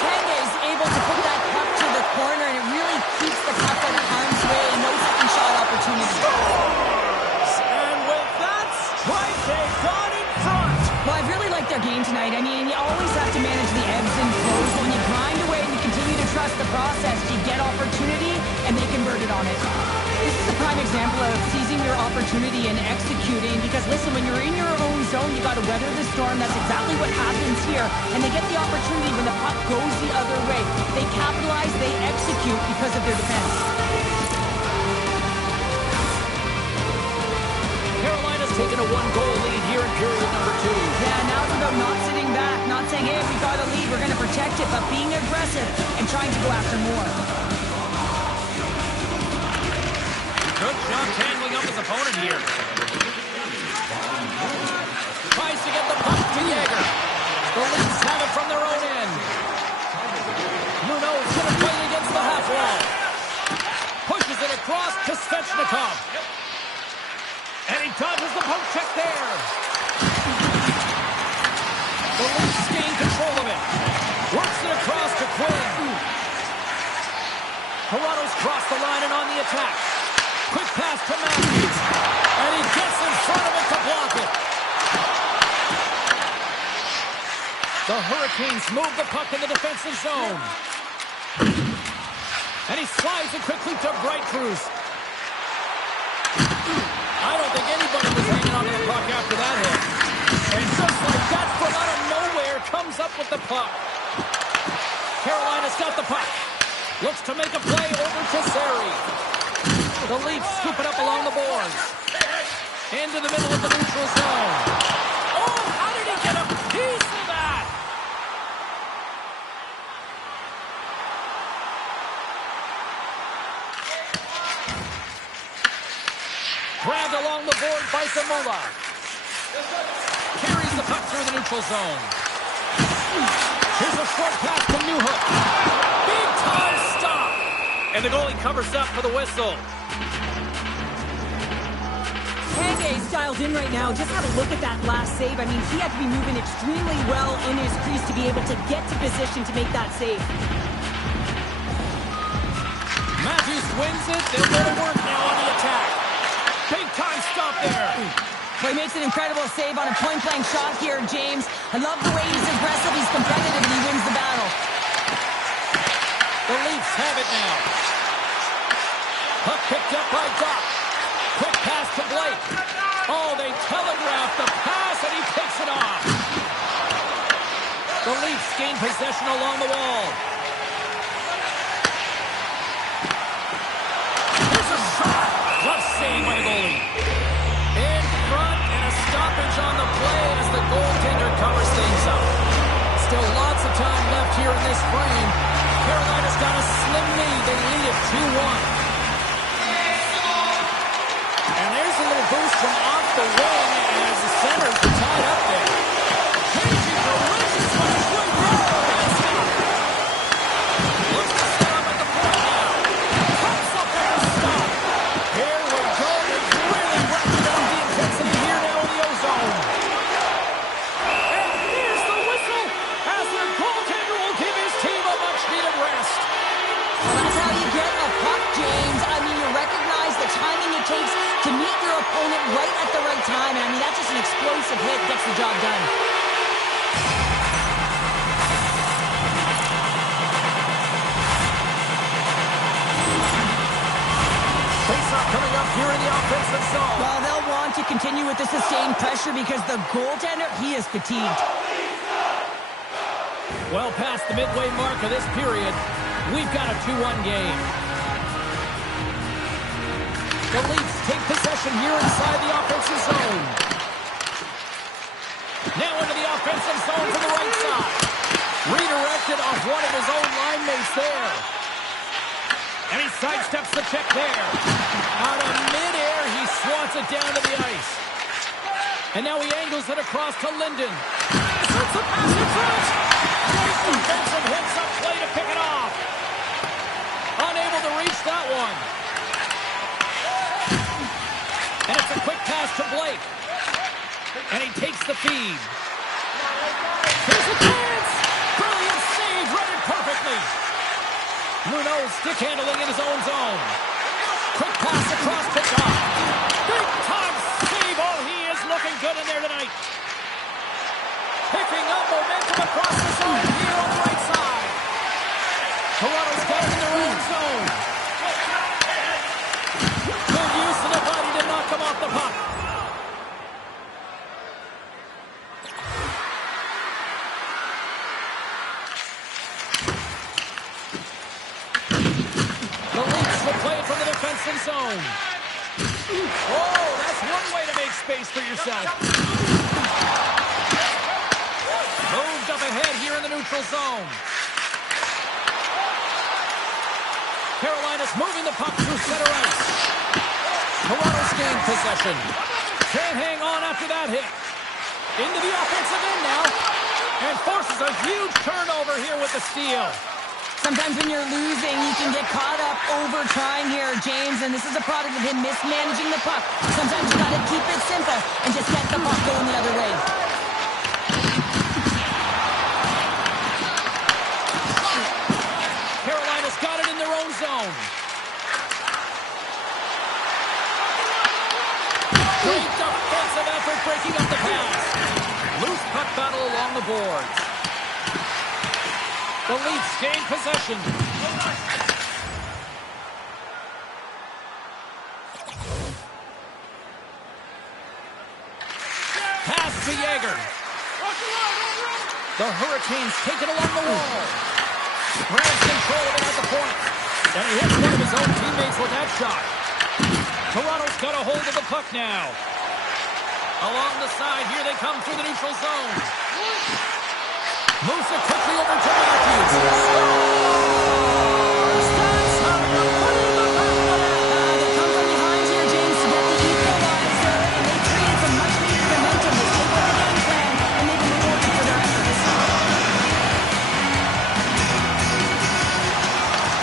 Tanguay is able to put that puck to the corner, and it really keeps the puck out of harm's way. No second shot opportunity. And with that strike, they got in front. Well, I've really liked their game tonight. I mean, you always have to manage the ebbs and flows. When you grind away and you continue to trust the process, you get opportunity, and they converted on it. This is a prime example of seizing your opportunity and executing, because listen, when you're in your own zone, you got to weather the storm. That's exactly what happens here, and they get the opportunity when the puck goes the other way. They capitalize, they execute because of their defense. Carolina's taken a one-goal lead here in period number 2. Yeah, now it's about not sitting back, not saying, hey, we got a lead, we're going to protect it, but being aggressive and trying to go after more. Good job tangling up his opponent here. Tries to get the puck to Yager. The Leafs have it from their own end. Munoz going to play against the half wall. Pushes it across to Svechnikov. And he dodges the poke check there. The Leafs gain control of it. Works it across to Quinn. Toronto's crossed the line and on the attack. Quick pass to Matthews. And he gets in front of it to block it. The Hurricanes move the puck in the defensive zone. And he slides it quickly to Bright-Cruz. I don't think anybody was hanging on to the puck after that hit. And just like that, from out of nowhere, comes up with the puck. Carolina's got the puck. Looks to make a play over to Sari. The Leafs scoop it up along the boards. Into the middle of the neutral zone. Oh, how did he get a piece of that? Grabbed along the board by Zamula. Carries the puck through the neutral zone. Here's a short pass to Newhook. Big time stop. And the goalie covers up for the whistle. Tanguay's dialed in right now. Just have a look at that last save. I mean, he had to be moving extremely well in his crease to be able to get to position to make that save. Matthews wins it. They'll go to work now on the attack. Big time stop there. Well, he makes an incredible save on a point-blank shot here, James. I love the way he's aggressive, he's competitive, and he wins the battle. The Leafs have it now. Puck picked up by Doc. Quick pass to Blake. Oh, they telegraph the pass, and he takes it off. The Leafs gain possession along the wall. Here's a shot. Rough save by the goalie. In front, and a stoppage on the play as the goaltender covers things up. Still lots of time left here in this frame. Carolina's got a slim lead. They lead it 2-1. And there's a little boost from off the wing as the centers are tied up there. Changing delicious one. Good roll. Looks to set up at the point now. Comes up with a stop. Here we go. It's really ratcheted up the intensity here now in the ozone. And here's the whistle as the goaltender will give his team a much-needed rest. Well, that's how you get a puck, James. I mean, you recognize the timing it takes to meet your opponent right at the right time. And I mean, that's just an explosive hit. Gets the job done. Face-off coming up here in the offensive zone. Well, they'll want to continue with the sustained pressure because the goaltender, he is fatigued. Well past the midway mark of this period, we've got a 2-1 game. The Leafs take possession here inside the offensive zone. Now into the offensive zone sidesteps the check there. Out of midair, he swats it down to the ice. And now he angles it across to Linden. Sends the pass in front. Great defensive hits up play to pick it off. Unable to reach that one. And it's a quick pass to Blake. And he takes the feed. Here's a chance. Brilliant save, read it perfectly. Muno stick handling in his own zone. Quick pass across to John. Big time save. Oh, he is looking good in there tonight. Picking up momentum across the zone here on the right side. Toronto's got it in their own zone. Good use of the body to knock him off the puck. The Leafs will play it from the defensive zone. Oh, that's one way to make space for yourself. Moved up ahead here in the neutral zone. Carolina's moving the puck through center ice. Toronto's gained possession. Can't hang on after that hit. Into the offensive end now. And forces a huge turnover here with the steal. Sometimes when you're losing, you can get caught up over trying here, James, and this is a product of him mismanaging the puck. Sometimes you got to keep it simple and just get the puck going the other way. Carolina's got it in their own zone. Great defensive effort breaking up the pass. Loose puck battle along the boards. The Leafs gain possession. Pass to Yager. The Hurricanes take it along the wall. Grabs control of it at the point. And he hits one of his own teammates with that shot. Toronto's got a hold of the puck now. Along the side, here they come through the neutral zone. Moves it quickly over to Matthews. Scores! That's how you put it in the back of the net. They come from behind here, James, to get the equalizer, and they created some much-needed momentum. They stayed with the game plan, and they've been rewarded for their efforts.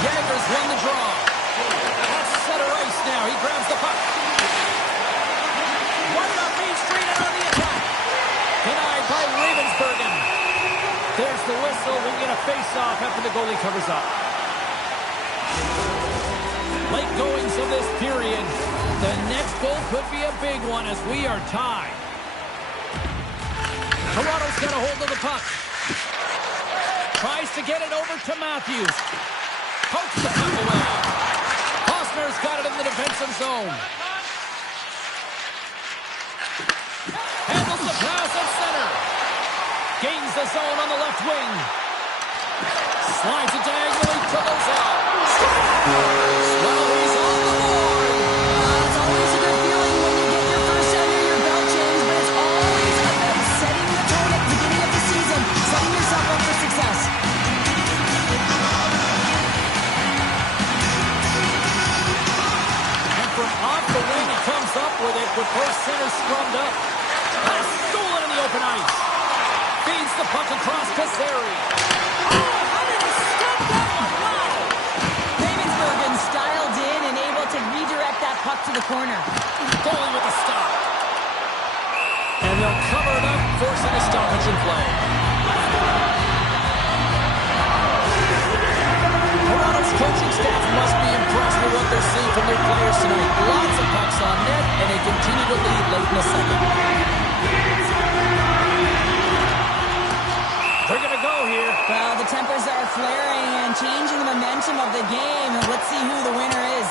Yager's won the draw. That's center ice now. He grabs the puck. One up Main Street and on the attack. Denied by Ravensbergen. There's the whistle. We'll get a face-off after the goalie covers up. Late goings of this period. The next goal could be a big one as we are tied. Toronto's got a hold of the puck. Tries to get it over to Matthews. Pokes the puck away. Hosner's got it in the defensive zone. Handles the pass at center. Gains the zone on the left wing. Slides it diagonally to Lozelle. Well, he's on the board. It's always a good feeling when you get your first set under your belt, James, but it's always about setting the tone at the beginning of the season, setting yourself up for success. And from off the wing, he comes up with it with both centers scrummed up. Pass stolen in the open ice. Feeds the puck across to Zary. Oh, how did he stop that one? Wow! Ravensbergen styled in and able to redirect that puck to the corner. Goalie with a stop. And they'll cover it up, forcing a stoppage in play. Toronto's coaching staff must be impressed with what they're seeing from their players tonight. Lots of pucks on net, and they continue to lead late in the second. They're going to go here. Well, the tempers are flaring and changing the momentum of the game. Let's see who the winner is.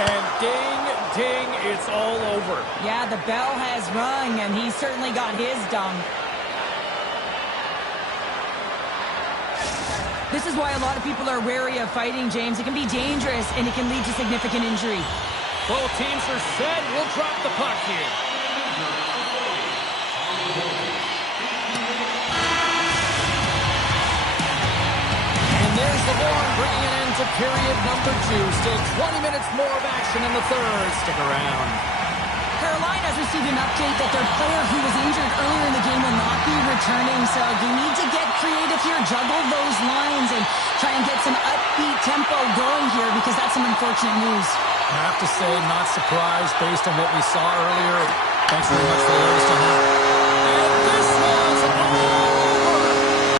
And ding, ding, it's all over. Yeah, the bell has rung, and he certainly got his done. This is why a lot of people are wary of fighting, James. It can be dangerous, and it can lead to significant injury. Both teams are set. We'll drop the puck here. Here's the horn, bringing it into period number 2. Still 20 minutes more of action in the third. Stick around. Carolina's received an update that their player who was injured earlier in the game will not be returning, so you need to get creative here, juggle those lines, and try and get some upbeat tempo going here because that's some unfortunate news. I have to say, not surprised based on what we saw earlier. Thanks very much for the latest on